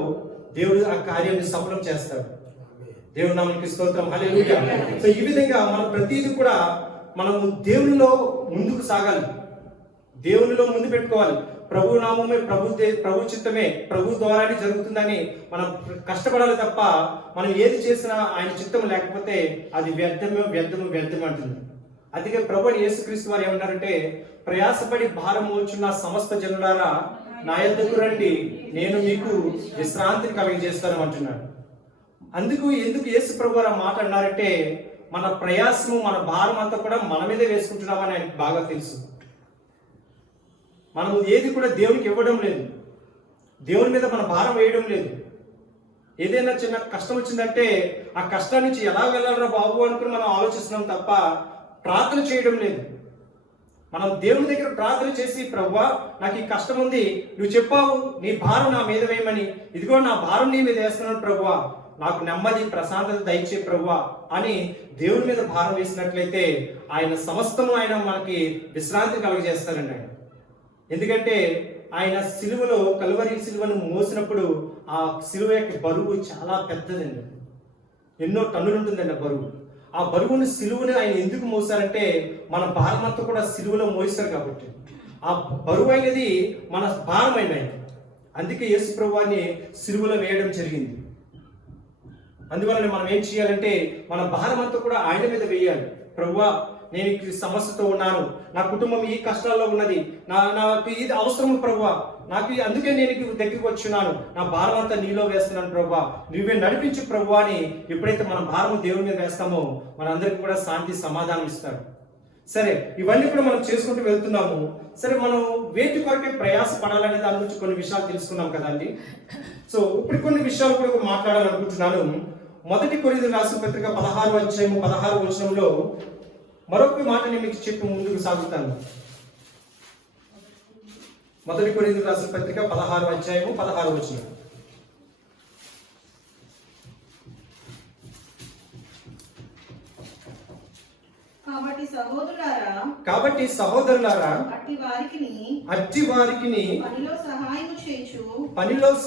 దేవుడు ఆ కార్యాన్ని సఫలం చేస్తాడు. దేవుని నామానికి స్తోత్రం, హల్లెలూయా. సో ఈ విధంగా మనం ప్రతిదీ కూడా మనము దేవునిలో ముందుకు సాగాలి, దేవునిలో ముందు పెట్టుకోవాలి. ప్రభు నామమే, ప్రభు చిత్తమే, ప్రభు ద్వారానే జరుగుతుందని మనం కష్టపడాలి తప్ప మనం ఏది చేసినా ఆయన చిత్తం లేకపోతే అది వ్యర్థమే అంటుంది. అందుకే ప్రభు యేసుక్రీస్తు వారు ఏమన్నారంటే, ప్రయాసపడి భారం మోచున్న సమస్త జనులారా నా యొద్దకు రండి, నేను మీకు విశ్రాంతిని కలిగజేస్తాను అంటున్నాడు. ఎందుకు యేసు ప్రభు వారు మాట అన్నారంటే, మన ప్రయాసము మన భారం అంతా కూడా మన మీదే వేసుకుంటున్నామని ఆయనకు బాగా తెలుసు. మనం ఏది కూడా దేవునికి ఇవ్వడం లేదు, దేవుని మీద మన భారం వేయడం లేదు. ఏదైనా చిన్న కష్టం వచ్చిందంటే ఆ కష్టం నుంచి ఎలా వెళ్ళాలరా బాబు అనుకుని మనం ఆలోచిస్తున్నాం తప్ప ప్రార్థన చేయడం లేదు. మనం దేవుని దగ్గర ప్రార్థన చేసి, ప్రభువా నాకు ఈ కష్టం ఉంది, నువ్వు చెప్పావు నీ భారం నా మీద వేయమని, ఇదిగో నా భారం నీ మీద వేస్తున్నాను ప్రభువా, నాకు నెమ్మది ప్రశాంతత దయచే ప్రభువా అని దేవుని మీద భారం వేసినట్లయితే ఆయన సమస్తము ఆయన మనకి విశ్రాంతి కలుగజేస్తారండి. ఆయన ఎందుకంటే ఆయన సిలువలో, కల్వరి సిలువను మోసినప్పుడు ఆ సిలువ యొక్క బరువు చాలా పెద్దదండి, ఎన్నో టన్నులు ఉంటుందండి ఆ బరువు. ఆ బరువుని సిలువని ఆయన ఎందుకు మోసారంటే మన భారం అంతా కూడా సిలువలో మోయిస్తారు కాబట్టి. ఆ బరువు అయినది మన భారమైన ఆయన, అందుకే యేసు ప్రభువాన్ని సిలువలో వేయడం జరిగింది. అందువలన మనం ఏం చేయాలంటే మన భారం అంతా కూడా ఆయన మీద వేయాలి. ప్రభువా నేను ఈ సమస్యతో ఉన్నాను, నా కుటుంబం ఈ కష్టాల్లో ఉన్నది, నాకు ఇది అవసరం ప్రభువా, నాకు అందుకే నేను దగ్గరికి వచ్చున్నాను, నా భారం అంతా నీలో వేస్తున్నాను ప్రభువా, నువ్వే నడిపించు ప్రభువా అని ఎప్పుడైతే మనం భారం దేవుని మీద వేస్తామో మనందరికీ కూడా శాంతి సమాధానం ఇస్తాడు. సరే, ఇవన్నీ కూడా మనం చేసుకుంటూ వెళ్తున్నాము. సరే, మనం వేటి కొరకే ప్రయాస పడాలనే దాని గురించి కొన్ని విషయాలు తెలుసుకున్నాం కదండి. సో ఇప్పుడు కొన్ని విషయాలు కూడా మాట్లాడాలనుకుంటున్నాను. 1 కొరింథీయులకు రాసిన పత్రిక 16వ అధ్యాయము 16వ వచనంలో మరొక మాటని మీకు చెప్పి ముందుకు సాగుతాను. 1 కొరింథీయులకు రాసిన పత్రిక 16వ అధ్యాయము 16వ వచనం. కాబట్టి సహోదరులారా అట్టి వారికి పనిలో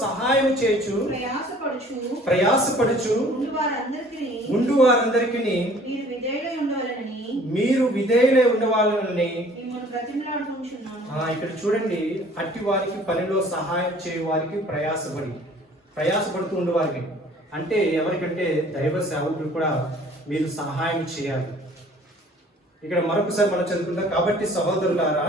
సహాయం చేయొచ్చు ప్రయాసపడుచు ఉండు వారందరికీ మీరు విధేయులై ఉండవాలని. ఇక్కడ చూడండి, అట్టి వారికి పనిలో సహాయం చేయు వారికి ప్రయాసపడుతూ ఉండే వారికి అంటే ఎవరికంటే దైవ సేవకులు కూడా మీరు సహాయం చేయాలి. ఇక్కడ మరొకసారి మనం చదువుకుందాం. కాబట్టి సహోదరులారా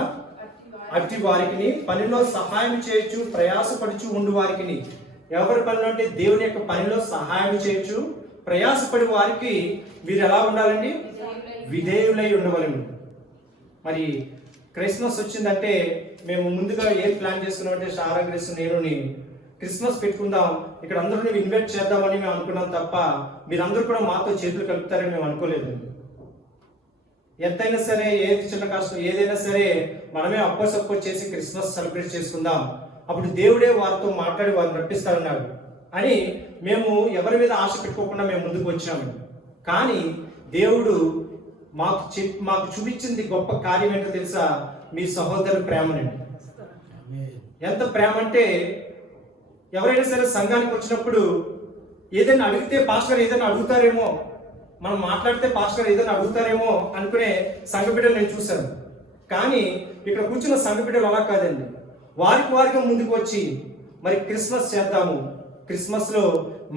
అట్టి వారికి పనిలో సహాయం చేయొచ్చు ప్రయాసపడుచు ఉండు వారికి. ఎవరి పనిలో అంటే దేవుని యొక్క పనిలో సహాయం చేయొచ్చు ప్రయాసపడి వారికి మీరు ఎలా ఉండాలండి? విధేయులై ఉండవలను. మరి క్రిస్మస్ వచ్చిందంటే మేము ముందుగా ఏం ప్లాన్ చేసుకున్నామంటే షారా గ్రేస్ నేను క్రిస్మస్ పెట్టుకుందాం, ఇక్కడ అందరూ ఇన్వైట్ చేద్దామని మేము అనుకున్నాం తప్ప మీరందరూ కూడా మాతో చేతులు కలుపుతారని మేము అనుకోలేదు. ఎంతైనా సరే, ఏది చిన్న కష్టం ఏదైనా సరే మనమే అప్పసప్పో చేసి క్రిస్మస్ సెలబ్రేట్ చేసుకుందాం, అప్పుడు దేవుడే వారితో మాట్లాడి వారిని నడిపిస్తారన్నాడు అని మేము ఎవరి మీద ఆశ పెట్టుకోకుండా మేము ముందుకు వచ్చాము. కానీ దేవుడు మాకు చూపించింది గొప్ప కార్యం ఏంటో తెలుసా? మీ సహోదరు ప్రేమనండి. ఎంత ప్రేమ అంటే, ఎవరైనా సరే సంఘానికి వచ్చినప్పుడు ఏదైనా అడిగితే పాస్టర్ ఏదైనా అడుగుతారేమో, మనం మాట్లాడితే పాస్టర్ ఏదైనా అడుగుతారేమో అనుకునే సంఘ బిడ్డలు నేను చూశాను. కానీ ఇక్కడ కూర్చున్న సంఘ బిడ్డలు అలా కాదండి. వారిగా ముందుకు వచ్చి మరి క్రిస్మస్ చేద్దాము, క్రిస్మస్లో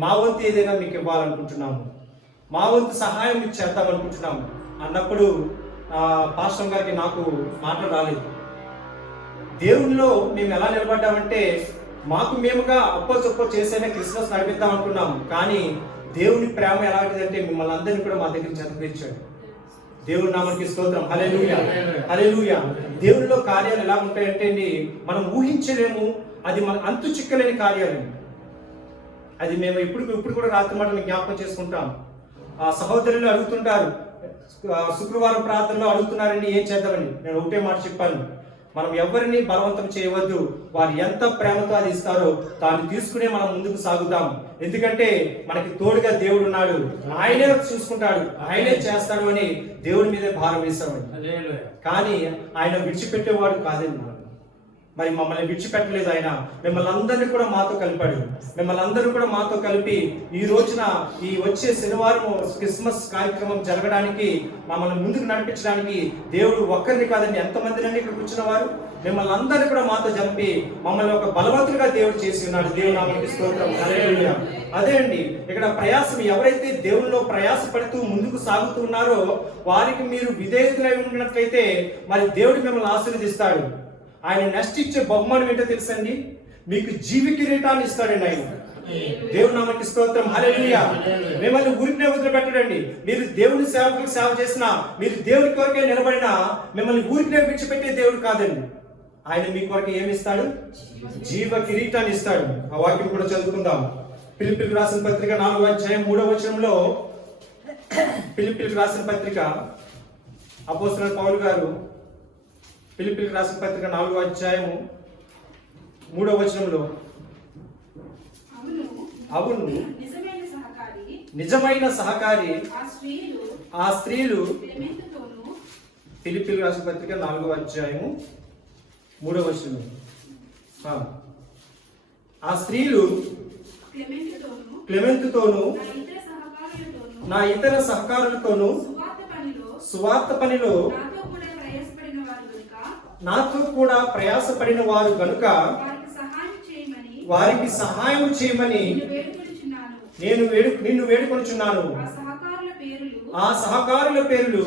మా వంతు ఏదైనా మీకు ఇవ్వాలనుకుంటున్నాము, మా వంతు సహాయం మీకు చేద్దాం అనుకుంటున్నాము అన్నప్పుడు పాస్టర్ గారికి నాకు మాటలు రాలేదు. దేవునిలో మేము ఎలా నిలబడ్డామంటే, మాకు మేముగా అప్పో చేసేనే క్రిస్మస్ నడిపిద్దాం అనుకున్నాము. కానీ దేవుని ప్రేమ ఎలాంటిదంటే మిమ్మల్ని అందరినీ కూడా మా దగ్గర చదివించాడు. దేవుని నామానికి స్తోత్రం. హల్లెలూయా, హల్లెలూయా. దేవునిలో కార్యాలు ఎలా ఉంటాయంటే అండి, మనం ఊహించలేము. అది మన అంతు చిక్కలేని కార్యాలండి. అది మేము ఇప్పుడు కూడా రాత్రి మాటలు జ్ఞాపకం చేసుకుంటాం. ఆ సహోదరులు అడుగుతుంటారు, శుక్రవారం ప్రార్థనలో అడుగుతున్నారండి ఏం చేద్దామని. నేను ఒకటే మాట చెప్పాను, మనం ఎవరిని బలవంతం చేయవద్దు. వారు ఎంత ప్రేమతో అది ఇస్తారో దాన్ని తీసుకునే మనం ముందుకు సాగుదాం. ఎందుకంటే మనకి తోడుగా దేవుడు ఉన్నాడు, ఆయనే చూసుకుంటాడు, ఆయనే చేస్తాడు అని దేవుడి మీదే భారం వేశామండి. కానీ ఆయన విడిచిపెట్టేవాడు కాదండి. మరి మమ్మల్ని విడిచిపెట్టలేదు ఆయన. మిమ్మల్ని అందరినీ కూడా మాతో కలిపాడు. మిమ్మల్ని అందరూ కూడా మాతో కలిపి ఈ రోజున ఈ వచ్చే శనివారం క్రిస్మస్ కార్యక్రమం జరగడానికి మమ్మల్ని ముందుకు నడిపించడానికి దేవుడు ఒక్కరిని కాదండి, ఎంతమందినండి ఇక్కడ కూర్చున్న వారు మిమ్మల్ని అందరినీ కూడా మాతో జరిపి మమ్మల్ని ఒక బలవంతులుగా దేవుడు చేసి ఉన్నాడు. దేవుడు నామమునకు స్తోత్రం. హల్లెలూయా. అదే అండి, ఇక్కడ ప్రయాసం ఎవరైతే దేవునిలో ప్రయాసపడుతూ ముందుకు సాగుతున్నారో వారికి మీరు విధేయులై ఉన్నట్లయితే మరి దేవుడు మిమ్మల్ని ఆశీర్వదిస్తాడు. ఆయన నెక్స్ట్ ఇచ్చే బహుమానం ఏంటో తెలుసండి, మీకు జీవ కిరీటాన్ని ఇస్తాడండి ఆయన. దేవుడి నామమునకు స్తోత్రం. హల్లెలూయా. మిమ్మల్ని ఊరికనే వదిలిపెట్టడండి. మీరు దేవుని సేవకులకు సేవ చేసినా, మీరు దేవుని కొరకే నిలబడినా మిమ్మల్ని ఊరికనే విడిచిపెట్టే దేవుడు కాదండి. ఆయన మీ కొరకు ఏమి ఇస్తాడు? జీవ కిరీటాన్ని ఇస్తాడు. ఆ వాక్యం కూడా చదువుకుందాం. ఫిలిప్పీయులకు రాసిన పత్రిక 4వ అధ్యాయం 3వ వచనంలో, ఫిలిప్పీయులకు రాసిన పత్రిక అపోస్తలుడైన పౌలు గారు ఫిలిప్పీయులకు రాసిన పత్రిక 4వ అధ్యాయం 3వ వచనంలో, అవును నిజమైన సహకారి ఆ స్త్రీలు ఫిలిప్పీయులకు రాసిన పత్రిక 4వ అధ్యాయము 3వ వచనం, ఆ స్త్రీలు క్లెమెంతుతోను నా ఇతర సహకారులతోను సువార్త పనిలో నాతో కూడా ప్రయాసపడిన వారు గనుక వారికి సహాయం చేయమని నిన్ను వేడుకొనుచున్నాను. ఆ సహకారుల పేర్లు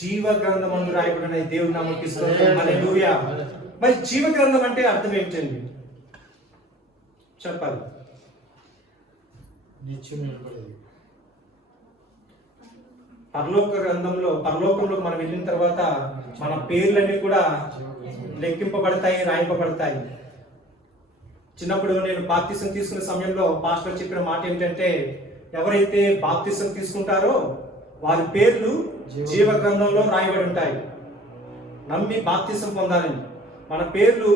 జీవ గ్రంథమందు రాయబడిన దేవుని నామమునకు స్తోత్రం. హల్లెలూయా. మరి జీవ గ్రంథం అంటే అర్థం ఏంటండి చెప్పాలి? పరలోకంలో మనం వెళ్ళిన తర్వాత మన పేర్లన్నీ కూడా లెక్కింపబడతాయి, రాయింపబడతాయి. చిన్నప్పుడు నేను బాప్తిసం తీసుకునే సమయంలో పాస్టర్ చెప్పిన మాట ఏమిటంటే, ఎవరైతే బాప్తిసం తీసుకుంటారో వారి పేర్లు జీవ గ్రంథంలో రాయబడి ఉంటాయి. నమ్మి బాప్తిసం పొందాలని మన పేర్లు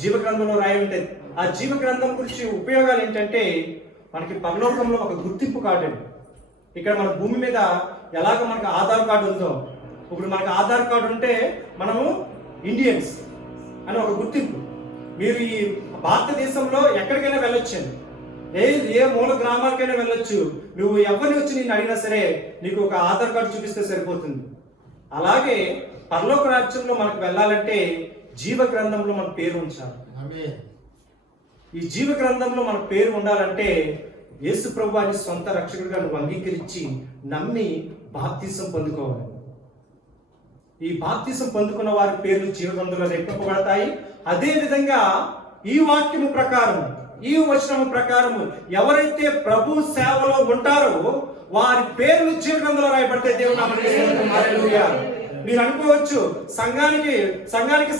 జీవ గ్రంథంలో రాయి ఉంటాయి. ఆ జీవ గ్రంథం గురించి ఉపయోగాలు ఏంటంటే, మనకి పరలోకంలో ఒక గుర్తింపు కార్డు అండి. ఇక్కడ మన భూమి మీద ఎలాగ మనకు ఆధార్ కార్డు ఉందో, ఇప్పుడు మనకు ఆధార్ కార్డు ఉంటే మనము ఇండియన్స్ అని ఒక గుర్తింపు. మీరు ఈ భారతదేశంలో ఎక్కడికైనా వెళ్ళొచ్చండి, ఏ మూల గ్రామాలకైనా వెళ్ళొచ్చు. నువ్వు ఎవరిని వచ్చి నిన్ను అడిగినా సరే నీకు ఒక ఆధార్ కార్డు చూపిస్తే సరిపోతుంది. అలాగే పరలోక రాజ్యంలో మనకు వెళ్ళాలంటే జీవ గ్రంథంలో మన పేరు ఉంచాలి. ఈ జీవ గ్రంథంలో మన పేరు ఉండాలంటే యేసు ప్రభువాని సొంత రక్షకుడిగా నువ్వు అంగీకరించి నమ్మి బాప్తిసం పొందుకోవాలి. ఈ బాప్తిసం పొందుకున్న వారి పేర్లు జీవ గ్రంథంలో లెక్కింపబడతాయి. అదే విధంగా ఈ వాక్యము ప్రకారం, ఈ వచనము ప్రకారము ఎవరైతే ప్రభు సేవలో ఉంటారో వారి పేర్లు జీవ గ్రంథంలో రాయబడతాయి. దేవుని నామమునకు స్తోత్రం. హల్లెలూయా. మీరు అనుకోవచ్చు సంఘానికి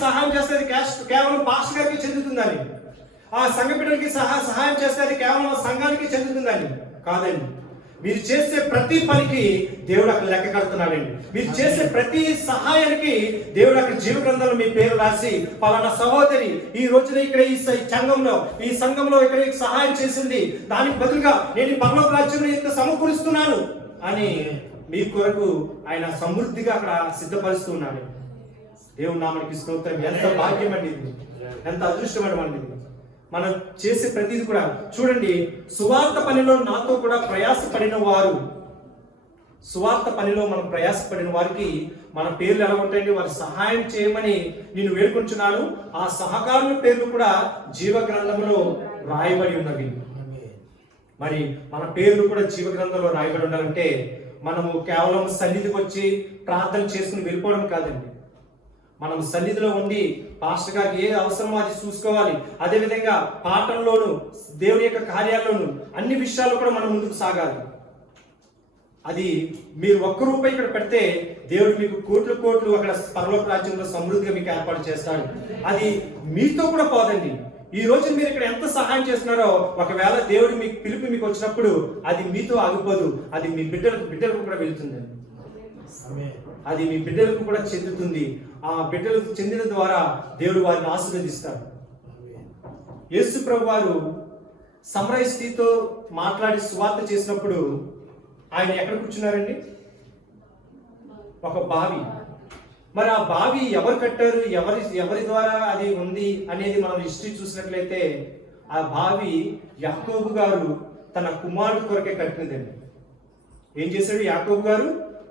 సహాయం చేస్తే అది కేవలం పాస్టర్ గారికి చెందుతుందని, ఆ సంఘ బిడ్డలకి సహాయం చేస్తే అది కేవలం సంఘానికి చెందుతుందని. కాదండి. మీరు చేసే ప్రతి పనికి దేవుడు అక్కడ లెక్క కడుతున్నాడండి. మీరు చేసే ప్రతి సహాయానికి దేవుడు అక్కడ జీవ గ్రంథంలో మీ పేరు రాసి, పలానా సహోదరి ఈ రోజున ఇక్కడ ఈ సంఘంలో ఇక్కడ సహాయం చేసింది, దానికి బదులుగా నేను పరలోక రాజ్యంలో ఇంత సమకూరుస్తున్నాను అని మీ కొరకు ఆయన సమృద్ధిగా అక్కడ సిద్ధపరుస్తూ ఉన్నాడు. దేవుని నామానికి స్తోత్రం. ఎంత భాగ్యం అండి ఇది, ఎంత అదృష్టమండి. మనం చేసే ప్రతిదీ కూడా చూడండి. సువార్త పనిలో నాతో కూడా ప్రయాసపడిన వారు, సువార్త పనిలో మనం ప్రయాసపడిన వారికి మన పేర్లు ఎలా ఉంటాయండి? వారు సహాయం చేయమని నేను వేడుకుంటున్నాను. ఆ సహకారుల పేర్లు కూడా జీవ గ్రంథంలో రాయబడి ఉన్నవి. మరి మన పేర్లు కూడా జీవ గ్రంథంలో రాయబడి ఉండాలంటే మనము కేవలం సన్నిధికి వచ్చి ప్రార్థన చేసుకుని వెళ్ళిపోవడం కాదండి. మనం సన్నిధిలో ఉండి పాస్టర్ గారికి ఏ అవసరమో అది చూసుకోవాలి. అదేవిధంగా పాఠంలోను, దేవుని యొక్క కార్యాల్లోను, అన్ని విషయాలు కూడా మనం ముందుకు సాగాలి. అది మీరు ఒక్క రూపాయి ఇక్కడ పెడితే దేవుడు మీకు కోట్లు అక్కడ పరలోక రాజ్యంలో సమృద్ధిగా మీకు ఏర్పాటు చేస్తాడు. అది మీతో కూడా పోదండి. ఈ రోజు మీరు ఇక్కడ ఎంత సహాయం చేస్తున్నారో, ఒకవేళ దేవుడు మీకు పిలుపు మీకు వచ్చినప్పుడు అది మీతో ఆగిపోదు, అది మీ బిడ్డలకు కూడా వెళ్తుందండి. అది మీ బిడ్డలకు కూడా చెందుతుంది. ఆ బిడ్డలకు చెందిన ద్వారా దేవుడు వారిని ఆశీర్వదిస్తాడు. యేసు ప్రభు వారు సమరయ స్త్రీతో మాట్లాడి సువార్త చేసినప్పుడు ఆయన ఎక్కడ కూర్చున్నారండి? ఒక బావి. మరి ఆ బావి ఎవరు కట్టారు, ఎవరి ద్వారా అది ఉంది అనేది మనం హిస్టరీ చూసినట్లయితే ఆ బావి యాకోబు గారు తన కుమారుడు కొరకే కట్టినదండి. ఏం చేశాడు యాకోబు గారు?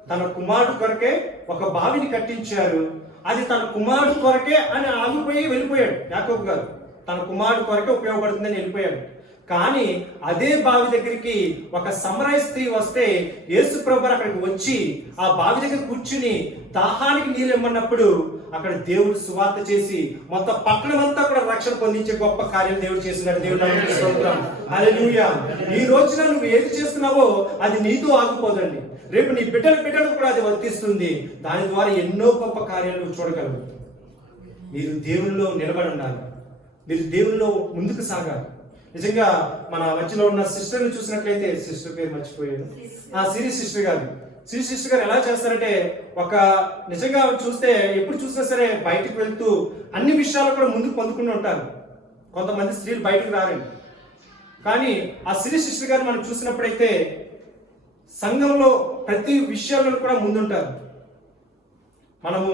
తన కుమారుడు కొరకే ఒక బావిని కట్టించారు. అది తన కుమారుడు కొరకే అని ఆగిపోయి వెళ్ళిపోయాడు యాకోబు గారు. తన కుమారుడు కొరకే ఉపయోగపడుతుందని వెళ్ళిపోయాడు. కానీ అదే బావి దగ్గరికి ఒక సమరయ స్త్రీ వస్తే యేసు ప్రభు అక్కడికి వచ్చి ఆ బావి దగ్గర కూర్చుని దాహానికి నీళ్ళు ఇమ్మన్నప్పుడు అక్కడ దేవుడు సువార్త చేసి మొత్తం పట్టణం అంతా కూడా రక్షణ పొందించే గొప్ప కార్యం దేవుడు చేస్తున్నాడు. దేవుడు స్తోత్రం. హల్లెలూయా. ఈ రోజున నువ్వు ఏది చేస్తున్నావో అది నీతో ఆగిపోదండి. రేపు నీ బిడ్డలకు కూడా అది వర్తిస్తుంది. దాని ద్వారా ఎన్నో గొప్ప కార్యాలు చూడగలరు. మీరు దేవునిలో నిలబడి ఉండాలి. మీరు దేవునిలో ముందుకు సాగాలి. నిజంగా మన మధ్యలో ఉన్న సిస్టర్ని చూసినట్లయితే, సిస్టర్ పేరు మర్చిపోయాను, సిరి సిస్టర్ గారు ఎలా చేస్తారంటే, ఒక నిజంగా చూస్తే ఎప్పుడు చూసినా సరే బయటకు వెళ్తూ అన్ని విషయాలు కూడా ముందుకు పొందుకుంటూ ఉంటారు. కొంతమంది స్త్రీలు బయటకు రారండి. కానీ ఆ సిరి సిస్టర్ గారు మనం చూసినప్పుడైతే సంఘంలో ప్రతి విషయాలను కూడా ముందుంటారు. మనము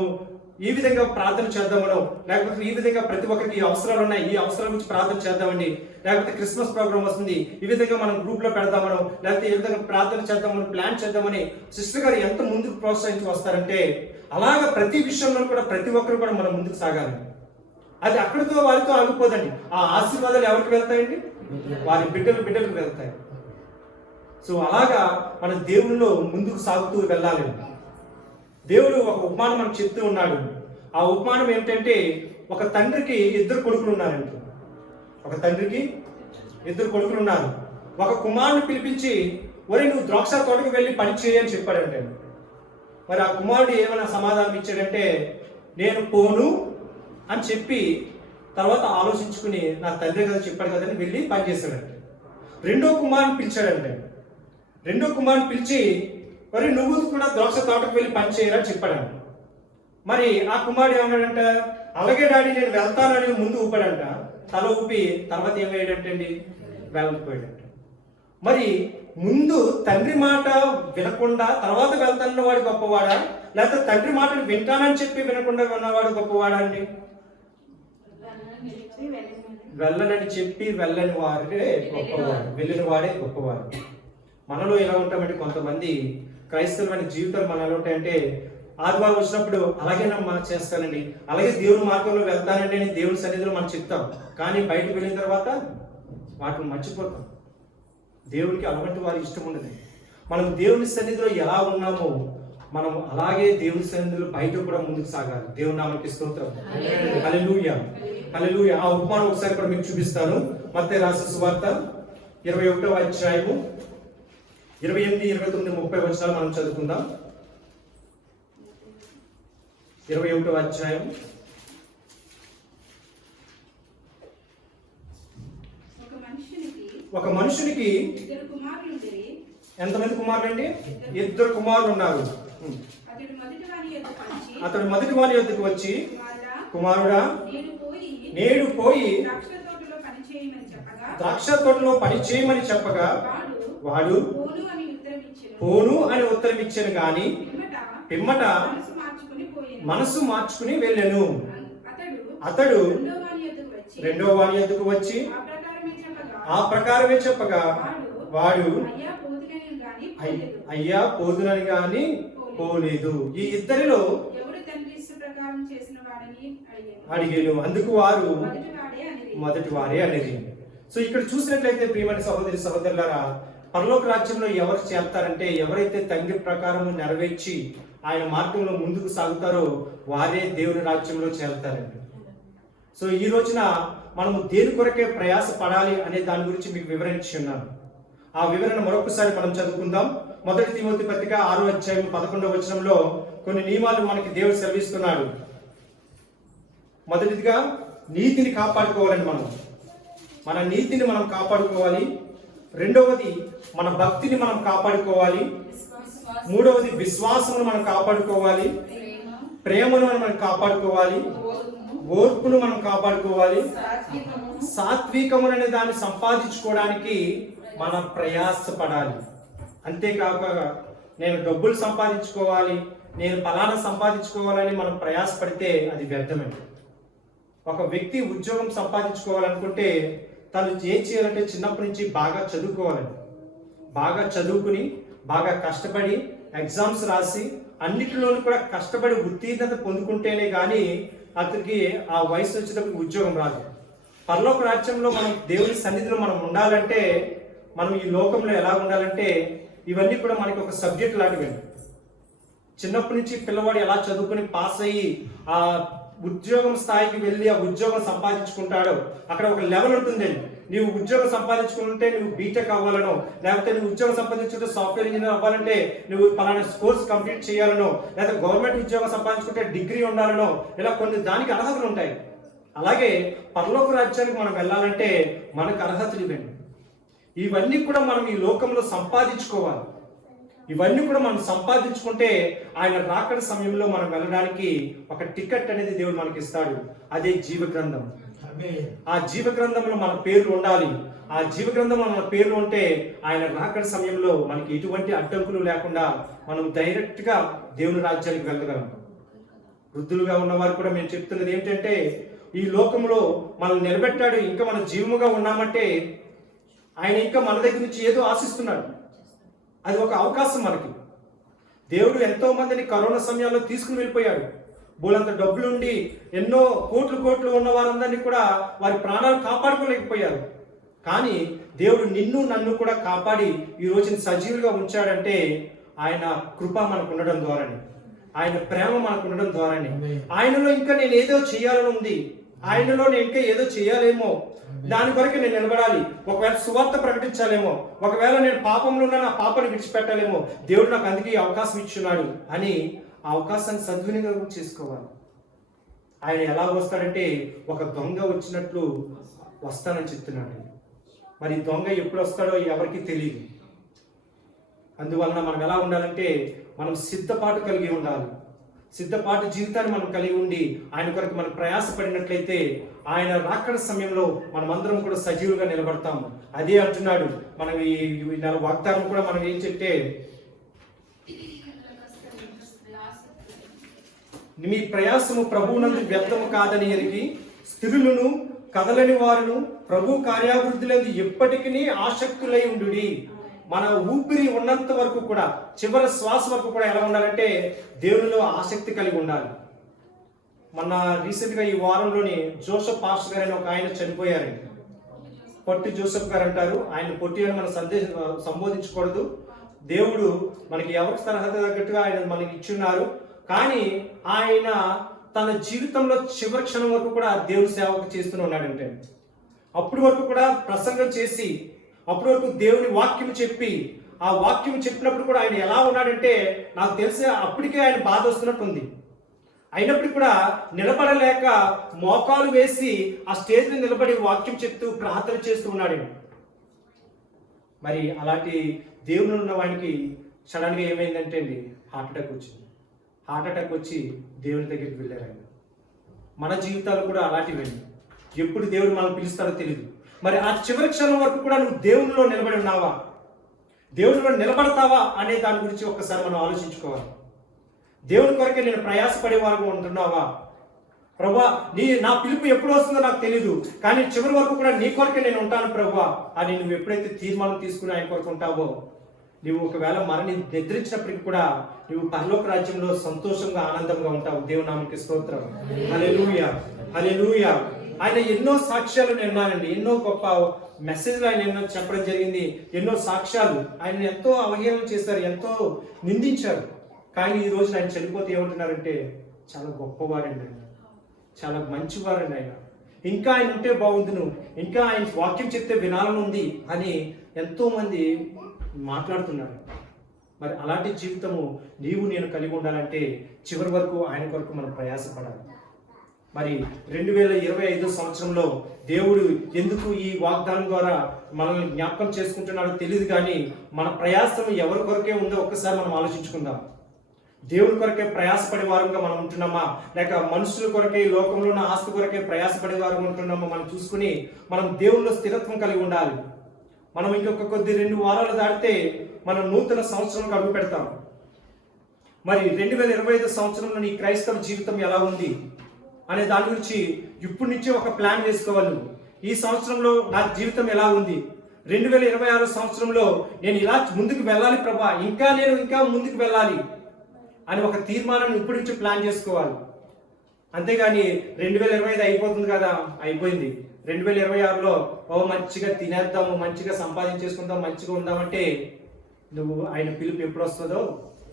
ఈ విధంగా ప్రార్థన చేద్దామనో, లేకపోతే ఈ విధంగా ప్రతి ఒక్కరికి అవసరాలు ఉన్నాయి, ఈ అవసరాల గురించి ప్రార్థన చేద్దామండి, లేకపోతే క్రిస్మస్ ప్రోగ్రామ్ వస్తుంది, ఈ విధంగా మనం గ్రూప్లో పెడదామనో, లేకపోతే ఏ విధంగా ప్రార్థన చేద్దామని ప్లాన్ చేద్దామని సిస్టర్ గారు ఎంత ముందుకు ప్రోత్సహించి వస్తారంటే, అలాగా ప్రతి విషయంలో కూడా ప్రతి ఒక్కరు కూడా మనం ముందుకు సాగాలి. అది అక్కడితో వారితో ఆగిపోదండి. ఆ ఆశీర్వాదాలు ఎవరికి వెళ్తాయండి? వారి బిడ్డలకు వెళ్తాయి. సో అలాగా మన దేవునిలో ముందుకు సాగుతూ వెళ్ళాలి. దేవుడు ఒక ఉపమానం మనకు చెప్తూ ఉన్నాడు. ఆ ఉపమానం ఏమిటంటే, ఒక తండ్రికి ఇద్దరు కొడుకులు ఉన్నారండి. ఒక తండ్రికి ఇద్దరు కొడుకులు ఉన్నారు. ఒక కుమారుని పిలిపించి, ఒరే నువ్వు ద్రాక్ష తోటకు వెళ్ళి పని చేయని చెప్పాడంటే, మరి ఆ కుమారుడు ఏమైనా సమాధానం ఇచ్చాడంటే, నేను పోను అని చెప్పి తర్వాత ఆలోచించుకుని నా తండ్రి కదా చెప్పాడు కదని వెళ్ళి పని చేశాడంటే. రెండో కుమారుని పిలిచాడంటే, రెండో కుమారుని పిలిచి, మరి నువ్వు కూడా ద్రాక్ష తోటకు వెళ్ళి పని చేయరని చెప్పాడంట. మరి ఆ కుమారుడు ఏమన్నాడంట, అలాగే డాడీ నేను వెళ్తానని ముందు ఊపాడంట. తల ఊపి తర్వాత ఏమయ్యాడంటే అండి, వెళ్ళకపోయాడంట. మరి ముందు తండ్రి మాట వినకుండా తర్వాత వెళ్తానన్న వాడు గొప్పవాడా, లేకపోతే తండ్రి మాటను వింటానని చెప్పి వినకుండా ఉన్నవాడు గొప్పవాడా అండి? వెళ్ళనని చెప్పి వెళ్ళని వాడే గొప్పవాడు, వెళ్ళిన వాడే గొప్పవాడు. మనలో ఎలా ఉంటామంటే, కొంతమంది క్రైస్తవులైన జీవితాలు మన ఎలా ఉంటాయంటే, ఆదివారం వచ్చినప్పుడు అలాగేనమ్మా చేస్తానండి, అలాగే దేవుని మార్గంలో వెళ్తానండి అని దేవుని సన్నిధిలో మనం చెప్తాం. కానీ బయటకు వెళ్ళిన తర్వాత వాటిని మర్చిపోతాం. దేవుడికి అలాంటి వారి ఇష్టం ఉండదు. మనం దేవుని సన్నిధిలో ఎలా ఉన్నామో మనం అలాగే దేవుని సన్నిధిలో బయట కూడా ముందుకు సాగాలి. దేవుని నామమునకు స్తోత్రం. హల్లెలూయా, హల్లెలూయా. ఆ ఉపమానం ఒకసారి కూడా మీకు చూపిస్తాను. మత్తయి రాసిన సువార్త 21వ అధ్యాయము 28, 29, 30 వచనాలు మనం చదువుకుందాం. 21వ అధ్యాయం. ఒక మనుషునికి ఇద్దరు కుమారులుండిరి. ఎంతమంది కుమారులు అండి? 2 కుమారులు ఉన్నారు. అతడు మొదటి వాని యొద్దకు వచ్చి కుమారుడా, నేడు పోయి ద్రాక్ష తోటలో పని చేయమని చెప్పగా వాడు పోను అని ఉత్తరం ఇచ్చాను గాని పిమ్మట మనసు మార్చుకుని వెళ్ళెను. అతడు రెండో వాని యొద్దకు వచ్చి ఆ ప్రకారమే చెప్పగా వాడు అయ్యా పోదునని గాని పోలేదు. ఈ ఇద్దరిలో అడిగాను. అందుకు వారు మొదటి వారే అనేది. సో ఇక్కడ చూసినట్లయితే ప్రియమైన సహోదరి సహోదరులారా, పరలోక రాజ్యంలో ఎవరు చేస్తారంటే ఎవరైతే తండ్రి ప్రకారం నెరవేర్చి ఆయన మార్గంలో ముందుకు సాగుతారో వారే దేవుని రాజ్యంలో చేరతారండి. సో ఈ రోజున మనము దేని కొరకే ప్రయాస పడాలి అనే దాని గురించి మీకు వివరించి ఉన్నాను. ఆ వివరణ మరొకసారి మనం చదువుకుందాం. 1 తిమోతి పత్రిక 6వ అధ్యాయం 11వ వచనంలో కొన్ని నియమాలు మనకి దేవుడు సెలవిస్తున్నాడు. మొదటిదిగా నీతిని కాపాడుకోవాలని మన నీతిని మనం కాపాడుకోవాలి. రెండవది మన భక్తిని మనం కాపాడుకోవాలి. మూడవది విశ్వాసమును మనం కాపాడుకోవాలి. ప్రేమను మనం కాపాడుకోవాలి. ఓర్పును మనం కాపాడుకోవాలి. సాత్వికము అనే దాన్ని సంపాదించుకోవడానికి మనం ప్రయాసపడాలి. అంతేకాక నేను డబ్బులు సంపాదించుకోవాలి, నేను ఫలానా సంపాదించుకోవాలని మనం ప్రయాసపడితే అది వ్యర్థమే. ఒక వ్యక్తి ఉద్యోగం సంపాదించుకోవాలనుకుంటే తను ఏం చేయాలంటే చిన్నప్పటి నుంచి బాగా చదువుకోవాలండి. బాగా చదువుకుని బాగా కష్టపడి ఎగ్జామ్స్ రాసి అన్నిటిలోనూ కూడా కష్టపడి ఉత్తీర్ణత పొందుకుంటేనే కానీ అతనికి ఆ వయసు వచ్చేటప్పుడు ఉద్యోగం రాదు. పరలోక రాజ్యంలో మనం దేవుని సన్నిధిలో మనం ఉండాలంటే, మనం ఈ లోకంలో ఎలా ఉండాలంటే ఇవన్నీ కూడా మనకి ఒక సబ్జెక్ట్ లాంటివి. చిన్నప్పటి నుంచి పిల్లవాడు ఎలా చదువుకుని పాస్ అయ్యి ఆ ఉద్యోగం స్థాయికి వెళ్ళి ఆ ఉద్యోగం సంపాదించుకుంటాడో అక్కడ ఒక లెవెల్ ఉంటుందండి. నీవు ఉద్యోగం సంపాదించుకుంటే నువ్వు బీటెక్ అవ్వాలనో, లేకపోతే నువ్వు ఉద్యోగం సంపాదించుకుంటే సాఫ్ట్వేర్ ఇంజనీర్ అవ్వాలంటే నువ్వు పలానా కోర్స్ కంప్లీట్ చేయాలనో, లేకపోతే గవర్నమెంట్ ఉద్యోగం సంపాదించుకుంటే డిగ్రీ ఉండాలనో, ఇలా కొన్ని దానికి అర్హతలు ఉంటాయి. అలాగే పరలోక రాజ్యానికి మనం వెళ్ళాలంటే మనకు అర్హతలు ఇవ్వండి. ఇవన్నీ కూడా మనం ఈ లోకంలో సంపాదించుకోవాలి. ఇవన్నీ కూడా మనం సంపాదించుకుంటే ఆయన రాకడ సమయంలో మనం వెళ్ళడానికి ఒక టికెట్ అనేది దేవుడు మనకి ఇస్తాడు. అదే జీవ గ్రంథం. ఆ జీవ గ్రంథంలో మన పేర్లు ఉండాలి. ఆ జీవ గ్రంథంలో మన పేర్లు ఉంటే ఆయన రాకడ సమయంలో మనకి ఎటువంటి అడ్డంకులు లేకుండా మనం డైరెక్ట్ గా దేవుని రాజ్యానికి వెళ్ళగలం. వృద్ధులుగా ఉన్నవారు కూడా మేము చెప్తున్నది ఏంటంటే, ఈ లోకంలో మనం నిలబెట్టాడు, ఇంకా మనం జీవముగా ఉన్నామంటే ఆయన ఇంకా మన దగ్గర నుంచి ఏదో ఆశిస్తున్నాడు. అది ఒక అవకాశం మనకి. దేవుడు ఎంతో మందిని కరోనా సమయాల్లో తీసుకుని వెళ్ళిపోయాడు. బోలంత డబ్బులుండి ఎన్నో కోట్లు ఉన్న వారందరినీ కూడా వారి ప్రాణాలు కాపాడుకోలేకపోయారు. కానీ దేవుడు నిన్ను నన్ను కూడా కాపాడి ఈ రోజుని సజీవులుగా ఉంచాడంటే ఆయన కృప మనకు ఉండడం ద్వారానే, ఆయన ప్రేమ మనకు ఉండడం ద్వారానే. ఆయనలో ఇంకా నేను ఏదో చేయాలని ఉంది, ఆయనలో నేను ఇంకా ఏదో చేయాలేమో, దాని కొరకు నేను నిలబడాలి. ఒకవేళ సువార్త ప్రకటించాలేమో, ఒకవేళ నేను పాపంలో ఉన్న నా పాపని విడిచిపెట్టాలేమో, దేవుడు నాకు అందుకే ఈ అవకాశం ఇచ్చున్నాడు అని ఆ అవకాశాన్ని సద్వినియోగం చేసుకోవాలి. ఆయన ఎలా వస్తాడంటే ఒక దొంగ వచ్చినట్లు వస్తానని చెప్తున్నాడు. మరి దొంగ ఎప్పుడు వస్తాడో ఎవరికి తెలియదు. అందువలన మనం ఎలా ఉండాలంటే మనం సిద్ధపాటు కలిగి ఉండాలి. సిద్ధపాటు జీవితాన్ని మనం కలిగి ఉండి ఆయన కొరకు మనం ప్రయాసపడినట్లయితే ఆయన రాకడ సమయంలో మనమందరం కూడా సజీవులుగా నిలబడతాము. అదే అంటున్నాడు. మనం ఈ నెల వాగ్దానం కూడా మనం ఏం చెప్తే, మీ ప్రయాసము ప్రభువునందు వ్యర్థము కాదని ఎరిగి స్థిరులను కదలని వారును ప్రభు కార్యాభివృద్ధిలందు ఎప్పటికీ ఆసక్తులై ఉండుడి. మన ఊపిరి ఉన్నంత వరకు కూడా, చివరి శ్వాస వరకు కూడా ఎలా ఉండాలంటే దేవునిలో ఆసక్తి కలిగి ఉండాలి. మొన్న రీసెంట్గా ఈ వారంలోని జోసెఫ్ పాస్టర్ గారు అని ఒక ఆయన చనిపోయారండి. పొట్టి జోసెఫ్ గారు అంటారు. ఆయన పొట్టి అని మనం సంబోధించకూడదు. దేవుడు మనకి ఎవరికి తరహత తగ్గట్టుగా ఆయన మనకి ఇచ్చున్నారు. కానీ ఆయన తన జీవితంలో చివరి క్షణం వరకు కూడా దేవుని సేవకు చేస్తూనే ఉన్నాడంటే, అప్పటి వరకు కూడా ప్రసంగం చేసి, అప్పటి వరకు దేవుని వాక్యం చెప్పి, ఆ వాక్యం చెప్పినప్పుడు కూడా ఆయన ఎలా ఉన్నాడంటే నాకు తెలిసి అప్పటికే ఆయన బాధ వస్తున్నట్టు ఉంది. అయినప్పటికీ కూడా నిలబడలేక మోకాలు వేసి ఆ స్టేజ్ మీద నిలబడి వాక్యం చెప్తూ ప్రార్థన చేస్తూ ఉన్నాడు. మరి అలాంటి దేవుని ఉన్న వాడికి సడన్గా ఏమైందంటే అండి హార్ట్ అటాక్ వచ్చింది. హార్ట్ అటాక్ వచ్చి దేవుని దగ్గరికి వెళ్ళారు ఆయన. మన జీవితాలు కూడా అలాంటివండి. ఎప్పుడు దేవుడు మనం పిలుస్తారో తెలియదు. మరి ఆ చివరి క్షణం వరకు కూడా నువ్వు దేవునిలో నిలబడి ఉన్నావా, దేవునిలో నిలబడతావా అనే దాని గురించి ఒక్కసారి మనం ఆలోచించుకోవాలి. దేవుని కొరకే నేను ప్రయాసపడే వారు ఉంటున్నావా? ప్రభువా, నా పిలుపు ఎప్పుడు వస్తుందో నాకు తెలియదు, కానీ చివరి వరకు కూడా నీ కొరకే నేను ఉంటాను ప్రభువా అని నువ్వు ఎప్పుడైతే తీర్మానం తీసుకుని ఆయన కొరకు ఉంటావో, నువ్వు ఒకవేళ నిద్రించినప్పటికీ కూడా నువ్వు పరలోక రాజ్యంలో సంతోషంగా ఆనందంగా ఉంటావు. దేవుని నామమునకు స్తోత్రం. హల్లెలూయా, హల్లెలూయా. ఆయన ఎన్నో సాక్ష్యాలు విన్నానండి, ఎన్నో గొప్ప మెసేజ్లు ఆయన ఎన్నో చెప్పడం జరిగింది, ఎన్నో సాక్ష్యాలు. ఆయన ఎంతో అవహేళన చేశారు, ఎంతో నిందించారు. కానీ ఈ రోజు ఆయన చనిపోతే ఏమంటున్నారంటే చాలా గొప్పవారండి ఆయన, చాలా మంచివారండి ఆయన, ఇంకా ఆయన ఉంటే బాగుండును, ఇంకా ఆయన వాక్యం చెప్తే వినాలని ఉంది అని ఎంతో మంది మాట్లాడుతున్నారు. మరి అలాంటి జీవితము నీవు నేను కలిగి ఉండాలంటే చివరి వరకు ఆయన కొరకు మనం ప్రయాసపడాలి. మరి 2025 సంవత్సరంలో దేవుడు ఎందుకు ఈ వాగ్దానం ద్వారా మనల్ని జ్ఞాపకం చేసుకుంటున్నాడో తెలియదు, కానీ మన ప్రయాసం ఎవరి కొరకే ఉందో ఒక్కసారి మనం ఆలోచించుకుందాం. దేవుని కొరకే ప్రయాసపడే వారంగా మనం ఉంటున్నామా, లేక మనుషుల కొరకే, లోకంలో ఉన్న ఆస్తి కొరకే ప్రయాసపడే వారంగా ఉంటున్నామా మనం చూసుకుని మనం దేవునిలో స్థిరత్వం కలిగి ఉండాలి. మనం ఇంకొక 2 వారాలు దాటితే మనం నూతన సంవత్సరం అడుగు పెడతాం. మరి 2025 సంవత్సరంలో నీ క్రైస్తవ జీవితం ఎలా ఉంది అనే దాని గురించి ఇప్పటి నుంచే ఒక ప్లాన్ వేసుకోవాలి. ఈ సంవత్సరంలో నా జీవితం ఎలా ఉంది, 2026 సంవత్సరంలో నేను ఇలా ముందుకు వెళ్ళాలి ప్రభా, ఇంకా ముందుకు వెళ్ళాలి అని ఒక తీర్మానాన్ని ఇప్పటి నుంచి ప్లాన్ చేసుకోవాలి. అంతేగాని 2025 అయిపోతుంది కదా, అయిపోయింది, 2026లో మంచిగా తినేద్దాము, మంచిగా సంపాదించేసుకుందాం, మంచిగా ఉందామంటే నువ్వు ఆయన పిలుపు ఎప్పుడు వస్తుందో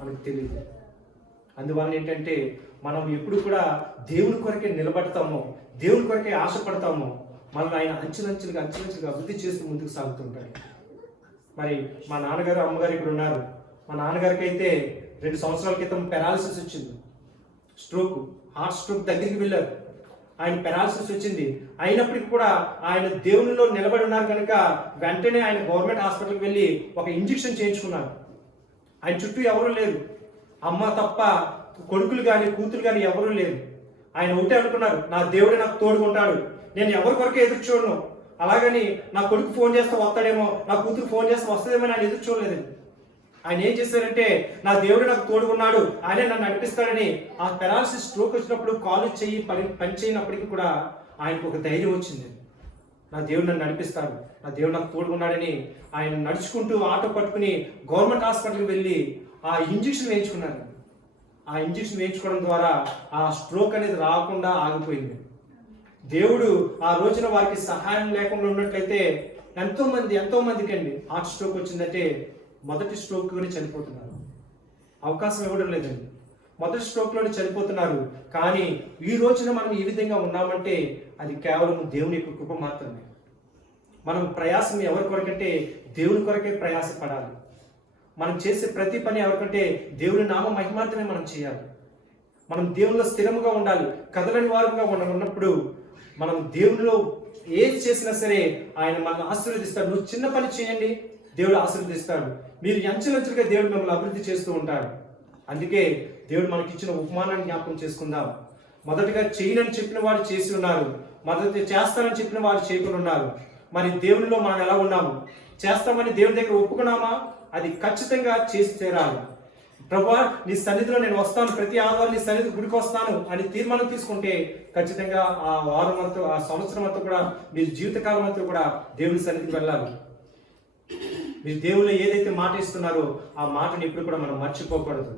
మనకు తెలియదు. అందువల్ల ఏంటంటే మనం ఎప్పుడు కూడా దేవుని కొరకే నిలబడతామో, దేవుని కొరకే ఆశపడతామో, మనల్ని ఆయన అంచెలంచెలుగా అభివృద్ధి చేస్తూ ముందుకు సాగుతుంటాడు. మరి మా నాన్నగారు అమ్మగారు ఇక్కడ ఉన్నారు. మా నాన్నగారికి అయితే 2 సంవత్సరాల క్రితం పెరాలిసిస్ వచ్చింది, స్ట్రోక్, హార్ట్ స్ట్రోక్ దగ్గరికి వెళ్ళారు. ఆయన పెరాలిసిస్ వచ్చింది. అయినప్పటికీ కూడా ఆయన దేవునిలో నిలబడి ఉన్నారు కనుక వెంటనే ఆయన గవర్నమెంట్ హాస్పిటల్కి వెళ్ళి ఒక ఇంజెక్షన్ చేయించుకున్నారు. ఆయన చుట్టూ ఎవరు లేరు, అమ్మ తప్ప కొడుకులు కానీ కూతురు కానీ ఎవరూ లేరు. ఆయన ఒకటే అనుకున్నారు, నా దేవుడే నాకు తోడుకుంటాడు, నేను ఎవరి కొరకే ఎదురు చూడను. అలాగని నా కొడుకు ఫోన్ చేస్తే వస్తాడేమో, నా కూతురు ఫోన్ చేస్తే వస్తుందేమో ఆయన ఎదురు చూడలేదండి. ఆయన ఏం చేశారంటే నా దేవుడు నాకు తోడుకున్నాడు, ఆయనే నన్ను నడిపిస్తాడని ఆ పెరాలసిస్ స్ట్రోక్ వచ్చినప్పుడు కాలు చెయ్యి పని చేయనప్పటికీ కూడా ఆయనకు ఒక ధైర్యం వచ్చింది. నా దేవుడు నన్ను నడిపిస్తాడు, నా దేవుడు నాకు తోడుకున్నాడని ఆయన నడుచుకుంటూ ఆటో పట్టుకుని గవర్నమెంట్ హాస్పిటల్కి వెళ్ళి ఆ ఇంజెక్షన్ వేయించుకున్నారు. ఆ ఇంజెక్షన్ వేయించుకోవడం ద్వారా ఆ స్ట్రోక్ అనేది రాకుండా ఆగిపోయింది. దేవుడు ఆ రోజున వారికి సహాయం లేకుండా ఉన్నట్లయితే ఎంతో మందికి అండి హార్ట్ స్ట్రోక్ వచ్చిందంటే మొదటి స్ట్రోక్లోనే చనిపోతున్నారు. అవకాశం ఇవ్వడం లేదండి, మొదటి స్ట్రోక్లోనే చనిపోతున్నారు. కానీ ఈ రోజున మనం ఈ విధంగా ఉన్నామంటే అది కేవలం దేవుని యొక్క కృప మాత్రమే. మనం ప్రయాసం ఎవరి కొరకంటే దేవుని కొరకే ప్రయాసపడాలి. మనం చేసే ప్రతి పని ఎవరికంటే దేవుని నామ మహిమార్థమే మనం చేయాలి. మనం దేవునిలో స్థిరముగా ఉండాలి, కదలని వారుగా ఉన్నప్పుడు మనం దేవునిలో ఏది చేసినా సరే ఆయన మనల్ని ఆశీర్వదిస్తాడు. నువ్వు చిన్న పని చేయండి, దేవుడు ఆశీర్వదిస్తాడు. మీరు అంచెలంచెలుగా దేవుడు మిమ్మల్ని అభివృద్ధి చేస్తూ ఉంటాడు. అందుకే దేవుడు మనకి ఇచ్చిన ఉపమానాన్ని జ్ఞాపకం చేసుకుందాం. మొదటగా చేయనని చెప్పిన వారు చేసి ఉన్నారు, మొదట చేస్తానని చెప్పిన వారు చేయకుండా ఉన్నారు. మరి దేవునిలో మనం ఎలా ఉన్నాము? చేస్తామని దేవుని దగ్గర ఒప్పుకున్నామా? అది ఖచ్చితంగా చేసి తీరాలి. ప్రభువా నీ సన్నిధిలో నేను వస్తాను, ప్రతి ఆదివారం నీ సన్నిధి గుడికి వస్తాను అని తీర్మానం తీసుకుంటే ఖచ్చితంగా ఆ వారం అంతా, ఆ సంవత్సరం అంతా కూడా, మీరు జీవితకాలం అంతా కూడా దేవుని సన్నిధికి వెళ్ళాలి. మీరు దేవుళ్ళు ఏదైతే మాట ఇస్తున్నారో ఆ మాటని ఎప్పుడు కూడా మనం మర్చిపోకూడదు.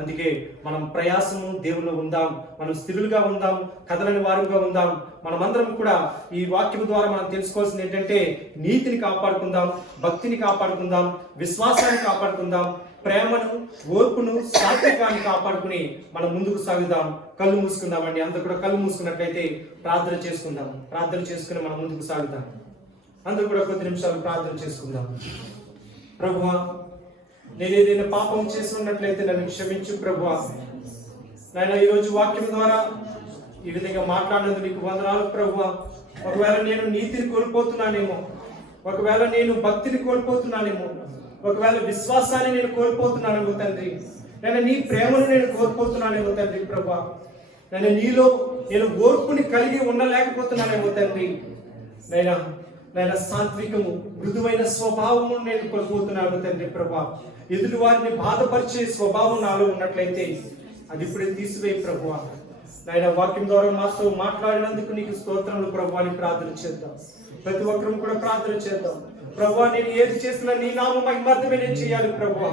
అందుకే మనం ప్రయాసము దేవుల్లో ఉందాం, మనం స్థిరులుగా ఉందాం, కదలని వారుగా ఉందాం. మనమందరం కూడా ఈ వాక్యం ద్వారా మనం తెలుసుకోవాల్సింది ఏంటంటే నీతిని కాపాడుకుందాం, భక్తిని కాపాడుకుందాం, విశ్వాసాన్ని కాపాడుకుందాం, ప్రేమను, ఓర్పును, సాత్వికాన్ని కాపాడుకుని మనం ముందుకు సాగుదాం. కళ్ళు మూసుకుందామండి. అందరూ కూడా కళ్ళు మూసుకున్నట్లయితే ప్రార్థన చేసుకుందాం. ప్రార్థన చేసుకుని మనం ముందుకు సాగుదాం. అందరూ కూడా కొద్ది నిమిషాలు ప్రార్థన చేసుకుందాం. ప్రభువా నేను ఏదైనా పాపం చేసి ఉన్నట్లయితే నన్ను క్షమించు ప్రభువా. నాయన ఈరోజు వాక్యం ద్వారా ఈ విధంగా మాట్లాడినందుకు నీకు వందనాలు ప్రభువా. ఒకవేళ నేను నీతిని కోల్పోతున్నానేమో, ఒకవేళ నేను భక్తిని కోల్పోతున్నానేమో, ఒకవేళ విశ్వాసాన్ని నేను కోల్పోతున్నానేమో తండ్రి, నేను నీ ప్రేమను నేను కోల్పోతున్నానేమో తండ్రి ప్రభువా. నేను నీలో నేను ఓర్పుని కలిగి ఉండలేకపోతున్నానేమో తండ్రి. నైనా సాత్వికము మృదువైన స్వభావము నేను కోల్పోతున్నాను తండ్రి ప్రభా. ఎదుటి వారిని బాధపరిచే స్వభావం నాలో ఉన్నట్లయితే అది ఇప్పుడే తీసివేయి ప్రభువా. నాయన వాక్యం ద్వారా మాతో మాట్లాడినందుకు నీకు స్తోత్రములు ప్రభువా అని ప్రార్థన చేద్దాం. ప్రతి ఒక్కరూ కూడా ప్రార్థన చేద్దాం. ప్రభువా, నేను ఏది చేసినా నీ నామ మహిమార్థమే నేను చేయాలి ప్రభువా.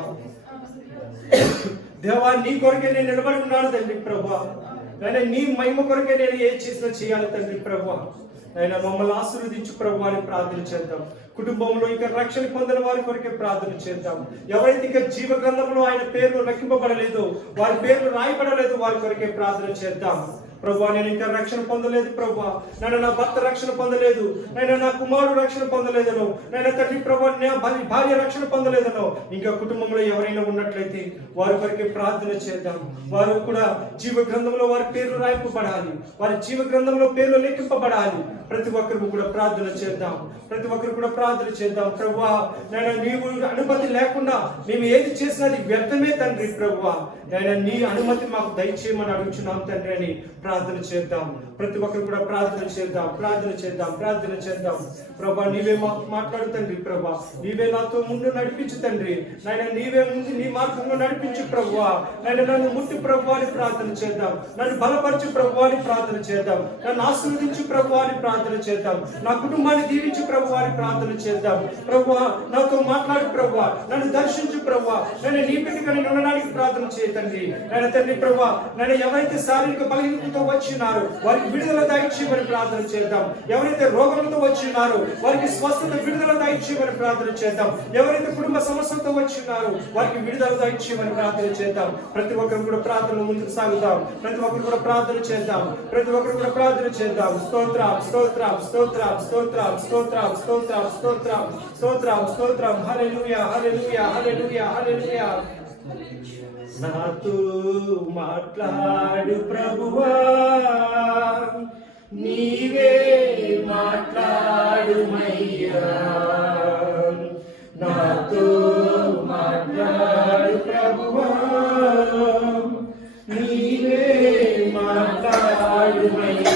దేవా, నీ కొరకే నేను నిలబడి ఉన్నాను తండ్రి ప్రభువా. నాయన నీ మహిమ కొరకే నేను ఏది చేసినా చేయాలి తండ్రి ప్రభువా. నాయన మమ్మల్ని ఆశీర్వదించు ప్రభువా అని ప్రార్థన చేద్దాం. కుటుంబంలో ఇంకా రక్షణ పొందిన వారి కొరకే ప్రార్థన చేద్దాం. ఎవరైతే ఇంకా జీవ గ్రంథంలో ఆయన పేర్లు లెక్కింపబడలేదో, వారి పేర్లు రాయబడలేదు, వారి కొరకే ప్రార్థన చేద్దాం. ప్రభువా, నేను ఇంకా రక్షణ పొందలేదు ప్రభువా. నేను నా భర్త రక్షణ పొందలేదు, నేను నా కుమారుడు రక్షణ పొందలేదను, నేను తండ్రి ప్రభువా భార్య రక్షణ పొందలేదను. ఇంకా కుటుంబంలో ఎవరైనా ఉన్నట్లయితే వారి కొరకే ప్రార్థన చేద్దాం. వారు కూడా జీవ గ్రంథంలో వారి పేర్లు రాయింపబడాలి, వారి జీవ గ్రంథంలో పేర్లు లెక్కింపబడాలి. ప్రతి ఒక్కరు కూడా ప్రార్థన చేద్దాం. ప్రతి ఒక్కరు కూడా ప్రార్థన చేద్దాం. ప్రభువా, నేను నీవు అనుమతి లేకుండా మేము ఏది చేసినది వ్యర్థమే తండ్రి ప్రభువా. నేను నీ అనుమతి మాకు దయచేయమని అడుగుచున్నాం తండ్రి అని ప్రార్థన చేద్దాం. ప్రతి ఒక్కరు కూడా ప్రార్థన చేద్దాం. ప్రార్థన చేద్దాం. ప్రభా, నీవే మాకు మాట్లాడు తండ్రి ప్రభా. నీవే నాతో ముందు నడిపించు తండ్రి. నాయన నీవే ముందు నీ మార్గంలో నడిపించు ప్రభువా. నాయన నన్ను ముట్టి ప్రభువా అని ప్రార్థన చేద్దాం. నన్ను బలపరచు ప్రభువా అని ప్రార్థన చేద్దాం. నన్ను ఆశీర్వదించు ప్రభువా అని ప్రార్థన చేద్దాం. నా కుటుంబాన్ని దీవించు ప్రభువా అని ప్రార్థన చేద్దాం. ప్రభువా, నాతో మాట్లాడు ప్రభువా. నన్ను దర్శించు ప్రభువా. నేను నీ బిడ్డగా నేను ఉండడానికి ప్రార్థన చేయతండి. నేను తండ్రి ప్రభువా, నేను ఎవరైతే శారీరక బలహీనతతో వచ్చినారో వారికి విడుదల దయచేయమని ప్రార్థన చేద్దాం. ఎవరైతే రోగంతో వచ్చినారో వారికి స్వస్థత విడుదల దయచేయమని ప్రార్థన చేద్దాం. ఎవరైతే కుటుంబ సమస్యలతో వచ్చినారో వారికి విడుదల దయచేయమని ప్రార్థన చేద్దాం. ప్రతి ఒక్కరు కూడా ప్రార్థన ముందుకు సాగుదాం. ప్రతి ఒక్కరు కూడా ప్రార్థన చేద్దాం. స్తోత్రం. హల్లెలూయా. నాతో మాట్లాడు ప్రభువా, నీవే మాట్లాడుమయ్యా. నాతో మాట్లాడు ప్రభువా, నీవే మాట్లాడుమయ్యా.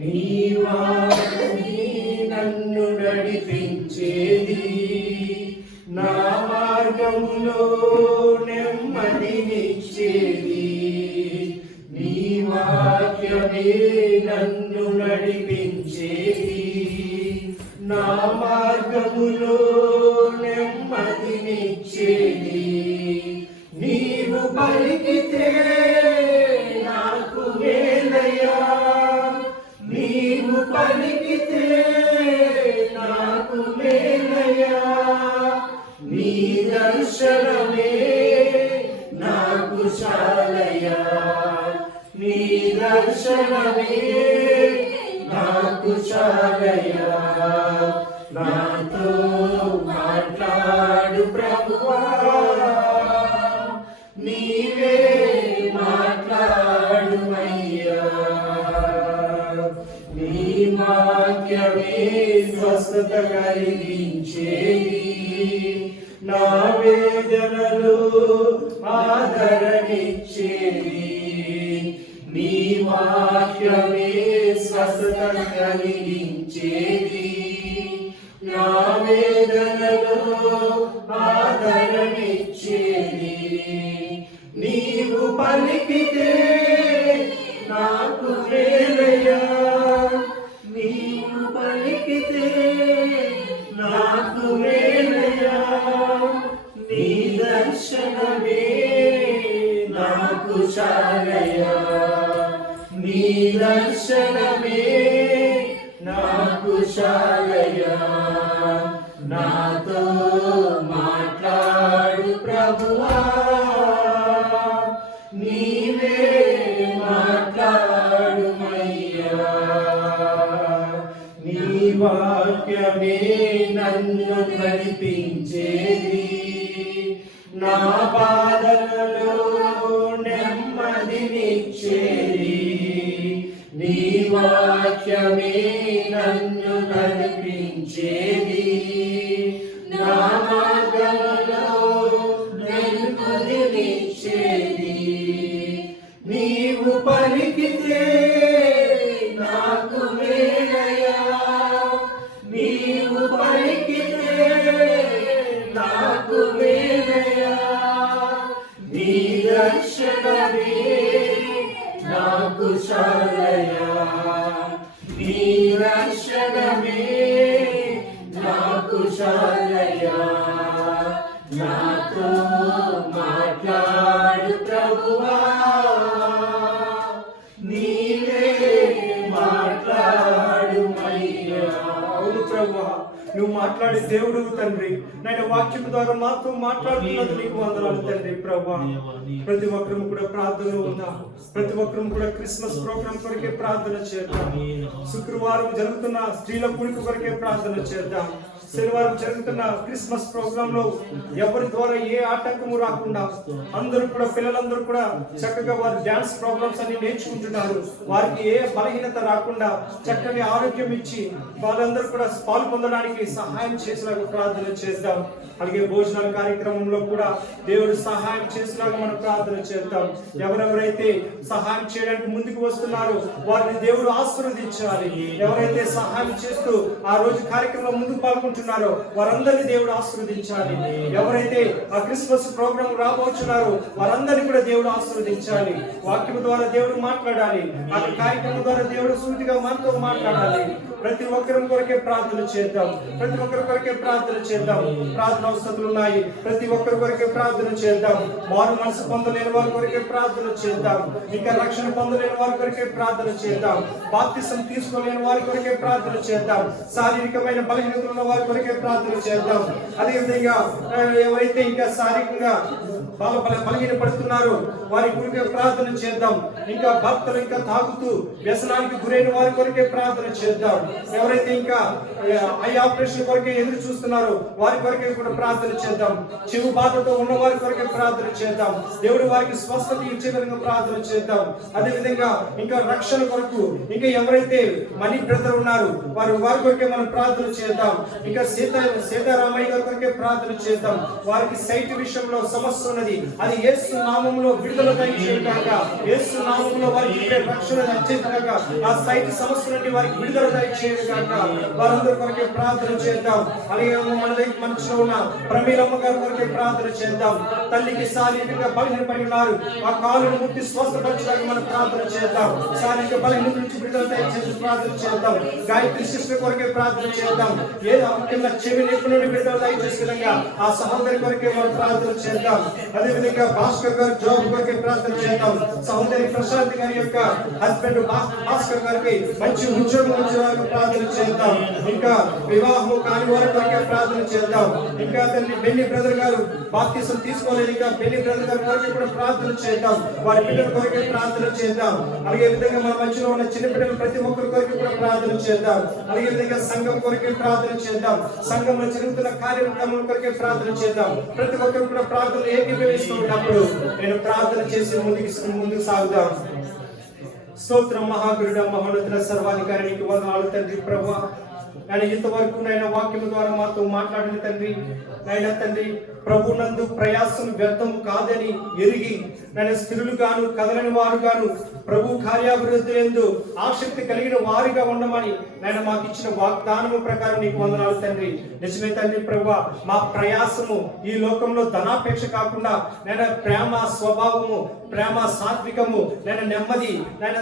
నీ వాక్యమే నన్ను నడిపించేది, నా మార్గంలో నెమ్మదినిచ్చేది. నీ వాక్యమే నన్ను నడిపించేది, నా మార్గములో నెమ్మదినిచ్చేది. నీవు పలికితే నాకు మేలయ్యా, నీవు పలికితే నాకు మేలయ్యా. నీ దర్శనమే నాకు చాలయ్యా, నీ దర్శనమే నాకు చాలయ్యా. నాతో మాట్లాడు ప్రభువా, నీవే మాట్లాడుమయ్యా. నీ వాక్యమే స్వస్థత కలిగించేది, నా వేదనలో ఆదరణిచ్చేది. నీ వాక్యమే స్వస్థత కలిగించేది, నా వేదనలో ఆదరణిచ్చేది. నీవు పలికితే నాకు మేలయ్యా, నీవు పలికితే నాకు మేలయ్యా. నీ దర్శనమే నాకు చాలయ్యా, నీ దర్శనమే నాకు చాలయ్యా. నాతో మాట్లాడు ప్రభువా, నీవే మాట్లాడుమయ్యా. నీ వాక్యమే నన్ను నడిపించేది, నా పాదలలో నీ వాక్యమే నన్ను నడిపించేది, నా మార్గములో నన్ను నిలిచేది. నీవు పలికితే నాకు మేలయా, నీవు పలికితే నాకు మేలయా. నీ రక్షణమే నాకు చాలయా, నీ రక్షణమే నాకు చాలయా. నాతో మాట్లాడు ప్రభువా, నీవే మాట్లాడుమయ్యా. అవును ప్రభువా, నువ్వు మాట్లాడే దేవుడు తండ్రి. నాయన వాక్యం ద్వారా మాతో మాట్లాడుతున్నది నీకు వందనాలు తండ్రి. ప్రభువా, ప్రతి ఒక్కరూ కూడా ప్రార్థనలో ఉందాం. ప్రతి ఒక్కరూ కూడా క్రిస్మస్ ప్రోగ్రామ్ కొరకే ప్రార్థన చేద్దాం. శుక్రవారం జరుగుతున్న స్త్రీల కూడిక కొరకే ప్రార్థన చేద్దాం. శనివారం జరుగుతున్న క్రిస్మస్ ప్రోగ్రామ్ లో ఎవరి ద్వారా ఏ ఆటంకము రాకుండా అందరూ కూడా పిల్లలందరూ కూడా చక్కగా వారి డాన్స్ ప్రోగ్రామ్స్ అన్ని నేర్చుకుంటున్నారు. వారికి ఏ బలహీనత రాకుండా చక్కని ఆరోగ్యం ఇచ్చి వాళ్ళందరూ కూడా పాలు పొందడానికి సహాయం చేసేలాగా ప్రార్థన చేద్దాం. అలాగే భోజనాల కార్యక్రమంలో కూడా దేవుడు సహాయం చేసేలాగా మనం ప్రార్థన చేద్దాం. ఎవరెవరైతే సహాయం చేయడానికి ముందుకు వస్తున్నారో వారిని దేవుడు ఆశీర్వదించాలి. ఎవరైతే సహాయం చేస్తూ ఆ రోజు కార్యక్రమంలో ముందుకు పాల్గొంటున్నారో వారందరినీ దేవుడు ఆశీర్వదించాలి. ఎవరైతే ఆ క్రిస్మస్ ప్రోగ్రాం రాబోతున్నారో వారందరినీ కూడా దేవుడు ఆశీర్వదించాలి. వాక్యం ద్వారా దేవుడు మాట్లాడాలి. ఆ కార్యక్రమం ద్వారా దేవుడు సూటిగా మనతో మాట్లాడాలి. ప్రతి ఒక్కరి కొరకే ప్రార్థన చేద్దాం. ప్రతి ఒక్కరి కొరకే ప్రార్థన చేద్దాం. ప్రార్థన అవసరాలు ఉన్నాయి. ప్రతి ఒక్కరి కొరకే ప్రార్థన చేద్దాం. మారు మనసు పొందలేని వారి కొరకే ప్రార్థన చేద్దాం. ఇంకా రక్షణ పొందలేని వారి కొరకే ప్రార్థన చేద్దాం. బాప్తిసం తీసుకోలేని వారి కొరకే ప్రార్థన చేద్దాం. శారీరకమైన బలహీనతలు ఉన్న వారి కొరకే ప్రార్థన చేద్దాం. అదేవిధంగా ఎవరైతే ఇంకా శారీరకంగా బలహీన పడుతున్నారో వారి కొరకే ప్రార్థన చేద్దాం. ఇంకా భక్తులు ఇంకా తాగుతూ వ్యసనానికి గురైన వారి కొరకే ప్రార్థన చేద్దాం. ఎవరైతే ఇంకా ఐ ఆపరేషన్ కొరకే ఎదురు చూస్తున్నారో వారి కొరకే కూడా ప్రార్థన చేద్దాం. చెవు బాధతో ఉన్న వారి కొరకే ప్రార్థన చేద్దాం. దేవుడు వారికి స్వస్థత ఇచ్చే విధంగా ప్రార్థన చేద్దాం. అదే విధంగా ఇంకా రక్షణ కొరకు ఇంకా ఎవరైతే మనీ బ్రదర్ ఉన్నారు వారి కొరకే మనం ప్రార్థన చేద్దాం. ఇంకా సీతారామయ్య గారి కొరకే ప్రార్థన చేద్దాం. వారికి సైట్ విషయంలో సమస్య ఉన్నది. అది యేసు నామములో విడుదల దయచేయగాక, యేసు నామములో వారికి రక్షణ దయచేయగాక, ఆ సైట్ సమస్య నుండి వారికి విడుదల దయచేయగాక వారందరి కొరకే ప్రార్థన చేద్దాం. అలాగే మనసులో ఉన్న ప్రమీలమ్మ గారి కొరకే ప్రార్థన చేద్దాం. తల్లికి శారీరకంగా బలహీనపడి ఉన్నారు. ఆ కాలును ముట్టి స్వస్థపరచడానికి మనం ప్రార్థన చేద్దాం. శారీరక బలహీనత నుంచి విడుదల దయచేసి ప్రార్థన చేద్దాం. గాయత్రి సిస్టర్ కొరకే ప్రార్థన చేద్దాం. ఏదో కింద చెవి నొప్పి నుండి విడుదల దయచేసే విధంగా ఆ సహోదరి కొరకే మనం ప్రార్థన చేద్దాం. అదే విధంగా భాస్కర్ గారి జాబ్ కొరకే ప్రార్థన చేద్దాం. సహోదరి ప్రశాంత్ గారి యొక్క హస్బెండ్ భాస్కర్ గారికి మంచి ఉద్యోగం వచ్చేవారికి ప్రార్థన చేద్దాం. ఇంకా వివాహం కాని వారి కొరకే ప్రార్థన చేద్దాం. ఇంకా తల్లి బెన్ని బ్రదర్ గారు బాప్తిసం తీసుకోలేదు. ఇంకా బెన్ని బ్రదర్ గారి కొరకే కూడా ప్రార్థన చేద్దాం. వారి బిడ్డల కొరకే ప్రార్థన చేద్దాం. అలాగే విధంగా మన మధ్యలో ఉన్న చిన్న బిడ్డలు ప్రతి ఒక్కరి కొరకే కూడా ప్రార్థన చేద్దాం. అలాగే విధంగా సంఘం కొరకే ప్రార్థన చేద్దాం. సంఘంలో జరుగుతున్న కార్యక్రమాల కొరకే ప్రార్థన చేద్దాం. ప్రతి ఒక్కరు కూడా ప్రార్థన ఏకీభవిస్తూ ఉన్నప్పుడు నేను ప్రార్థన చేసి ముందుకు సాగుదాం. స్తోత్రం మహాగురుడ మహోన్నతుల సర్వాధికారి నీకు వందనాలు తండ్రి. ప్రభువా, ఆయన ఇంతవరకు నాయన వాక్యం ద్వారా మాతో మాట్లాడిన తండ్రి, నాయన తండ్రి ప్రభునందు ప్రయాసం వ్యర్థము కాదని ఎరిగి నేను స్థిరులు గాను కదలని వారు గాను ప్రభు కార్యాభివృద్ధి ఎందు ఆసక్తి కలిగిన వారిగా ఉండమని నేను మాకు ఇచ్చిన వాగ్దానము ప్రకారం నీకు వందనాలు తండ్రి. నిజమే తండ్రి ప్రభువా, మా ప్రయాసము ఈ లోకంలో ధనాపేక్ష కాకుండా నేను ప్రేమ స్వభావము, ప్రేమ సాత్వికము, నేను నెమ్మది, నేను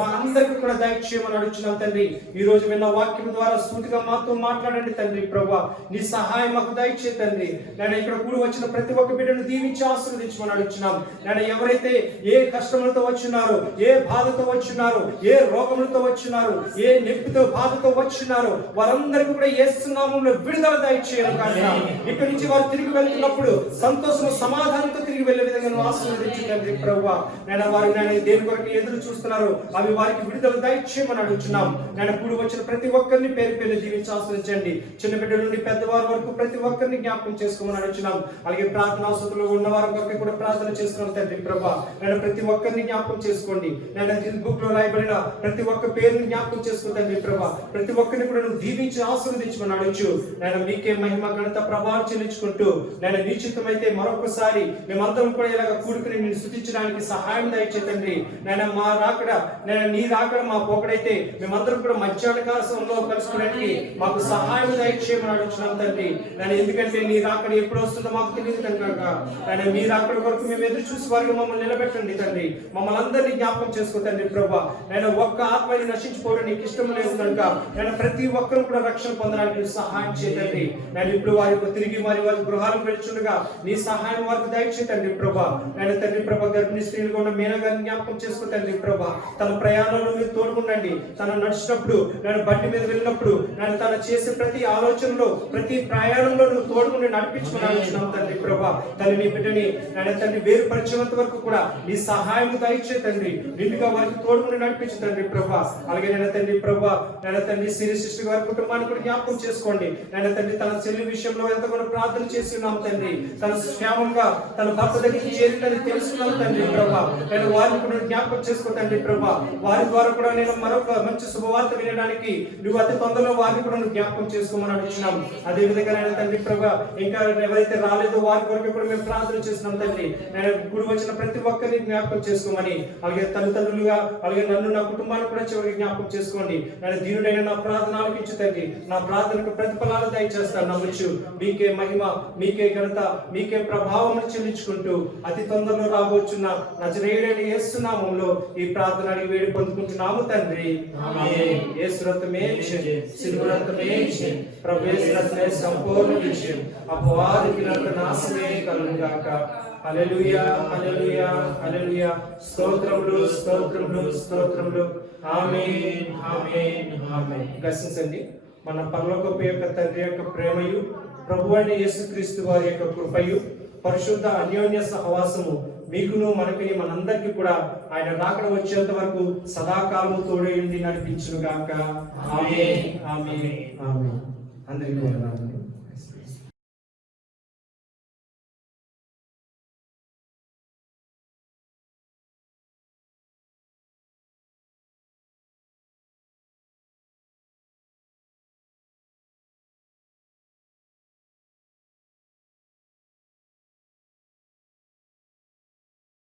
మా అందరికీ కూడా దయచేయమని అడుగుతున్నాం తండ్రి. ఈ రోజు విన్న వాక్యం ద్వారా సూటిగా మాతో మాట్లాడండి తండ్రి. ప్రభువా, నీ సహాయం మాకు దయచే తండ్రి. నేను ఇక్కడ కూడి వచ్చిన ప్రతి ఒక్క బిడ్డను దీవించి ఆశీర్వదించమని అడుగుతున్నాం. నేను ఎవరైతే ఏ కష్టములతో వచ్చినారో, ఏ బాధతో వచ్చినారో, ఏ రోగములతో వచ్చినారో, ఏ నొప్పితో బాధతో వచ్చినారో వారందరికీ కూడా యేసు నామములో విడుదల దయచేయాలి. కానీ ఇక్కడి నుంచి వారు తిరిగి వెళ్తున్నప్పుడు సంతోషము సమాధానంతో తిరిగి వెళ్ళే విధంగా ఆశీర్వదించు తండ్రి. ప్రభువా, నేను వారు దేని కొరకు ఎదురు చూస్తున్నారు అవి వారికి విడుదల దయచేయమని అడుగుతున్నాం. నేను కూడి వచ్చిన ప్రతి ఒక్కరిని పేరు పేరు దీవించి ఆశీర్వదించండి. చిన్న బిడ్డల నుండి పెద్దవారి వరకు ప్రతి ఒక్కరిని జ్ఞాపకం చేసుకోమని నడుచున్నాం. అలాగే ప్రార్థన అవసరంలో ఉన్న వారి కొరకు కూడా ప్రార్థన చేసుకున్నాం తండ్రి ప్రభా. నేను ప్రతి ఒక్కరిని జ్ఞాపకం చేసుకోండి. నేను బుక్ లో రాయబడిన ప్రతి ఒక్క పేరుని జ్ఞాపకం చేసుకో తండ్రి ప్రభా. ప్రతి ఒక్కరిని కూడా నువ్వు దీవించి ఆశీర్వదించుకొని అడగచ్చు. నేను మీకే మహిమ ఘనత ప్రభావం చెల్లించుకుంటూ నేను నిశ్చితమైతే మరొకసారి మేమందరం కూడా ఇలాగ కూడుకుని నేను స్తుతించడానికి సహాయం దయచే తండ్రి. నేను మా రాకడ నేను నీ రాకడ మా పోకడైతే మేమందరం కూడా మధ్యాహ్న కాలంలో కలుసుకోవడానికి మాకు సహాయం దయచేయమని అడుగుతున్నాం తండ్రి. నేను ఎందుకంటే నీ రాకడ ఎప్పుడు వస్తుందో మాకు తెలియదు కనుక నేను మీ రాకడ వరకు మేము ఎదురు చూసి వారికి మమ్మల్ని నిలబెట్టండి తండ్రి. మమ్మల్ని అందరినీ జ్ఞాపకం చేసుకో తండ్రి ప్రభా. నేను ఒక్క ఆత్మని నశించుకోవడం నీకు ఇష్టం లేదు కనుక నేను ప్రతి ఒక్కరు కూడా రక్షణ పొందడానికి సహాయం చేయండి. నేను ఇప్పుడు వారికి తిరిగి వారి గృహాలకు వెళ్తుండగా నీ సహాయం వారికి దయచేయండి ప్రభా. నేను తండ్రి ప్రభా గర్భిణీ స్త్రీలుగా ఉన్న మీనా గారిని జ్ఞాపకం చేసుకో తండ్రి ప్రభా. తన ప్రయాణంలో మీరు తోడుకుండండి. తను నడిచినప్పుడు నేను బండి మీద వెళ్ళినప్పుడు నేను తను చేసే ప్రతి ఆలోచనలో ప్రతి ప్రయాణంలో నువ్వు తోడుకుని నడిపించుకున్నాను తండ్రి ప్రభా. తల్లి నీ బిడ్డని నేను తండ్రి వేరుపరిచేంత వరకు కూడా నీ సహాయం దయచే తండ్రి. నిండుగా వారికి తోడుకుని నడిపించు తండ్రి ప్రభా. అలాగే నేను తండ్రి ప్రభా నేను తండ్రి సిరి సిస్టర్ గారి కుటుంబాన్ని కూడా జ్ఞాపకం చేసుకోండి. నేను తండ్రి తన చెల్లి విషయంలో ఎంతగానో ప్రార్థన చేసి ఉన్నాం తండ్రి. తన క్షేమంగా తన భర్త దగ్గరికి చేరిందని తెలుసుకున్నాం తండ్రి ప్రభా. నేను వారిని కూడా జ్ఞాపకం చేసుకో తండ్రి ప్రభా. వారి ద్వారా కూడా నేను మరొక మంచి శుభవార్త వినడానికి నువ్వు అతి తొందరలో వారిని కూడా నువ్వు జ్ఞాపకం చేసుకోమని అడుగుతున్నాం. అదే విధంగా నేను తండ్రి ప్రభా ఇంకా ఎవరైతే రాలేదో వారి కొరకు కూడా మేము ప్రార్థన చేస్తున్నాం తండ్రి. నేను గుడి వచ్చిన ప్రతి ఒక్కరిని జ్ఞాపకం చేసుకోమని అలాగే తల్లిదండ్రులుగా అలాగే నన్ను నా కుటుంబాన్ని కూడా చివరికి జ్ఞాపకం చేసుకోండి. నేను దీనుడైన నా ప్రార్థన ఆలకించు తండ్రి. నా ప్రార్థనకు ప్రతిఫలాలు దయచేస్తాను నమ్మచ్చు. మీకే మహిమ మీకే ఘనత మీకే ప్రభావం చెల్లించుకుంటూ అతి తొందరలో రాబోచున్న నజరేయుడైన యేసు నామములో ఈ ప్రార్థన అడిగి వేడి పొందుకుంటున్నాము తండ్రి. ఆమేన్. యేసు రక్తమే జయం, సిలువ రక్తమే జయం, ప్రభు యేసు రక్తమే సంపూర్ణ విజయం, అపవాదికి నాశనమే కలుగును గాక. హల్లెలూయా హల్లెలూయా హల్లెలూయా. స్తోత్రములు స్తోత్రములు స్తోత్రములు. ఆమేన్ ఆమేన్ ఆమేన్. దర్శించండి మన పరలోకపు యొక్క తండ్రి యొక్క ప్రేమయు ప్రభువైన యేసుక్రీస్తు వారి యొక్క కృపయు పరిశుద్ధ అన్యోన్య సహవాసము మీకును మనకుని మనందరికీ కూడా ఆయన రాకడ వచ్చేంత వరకు సదాకాలము తోడై ఉండి నడిపించును గాక. ఆమేన్ ఆమేన్ ఆమేన్. అందరికీ వందనాలు.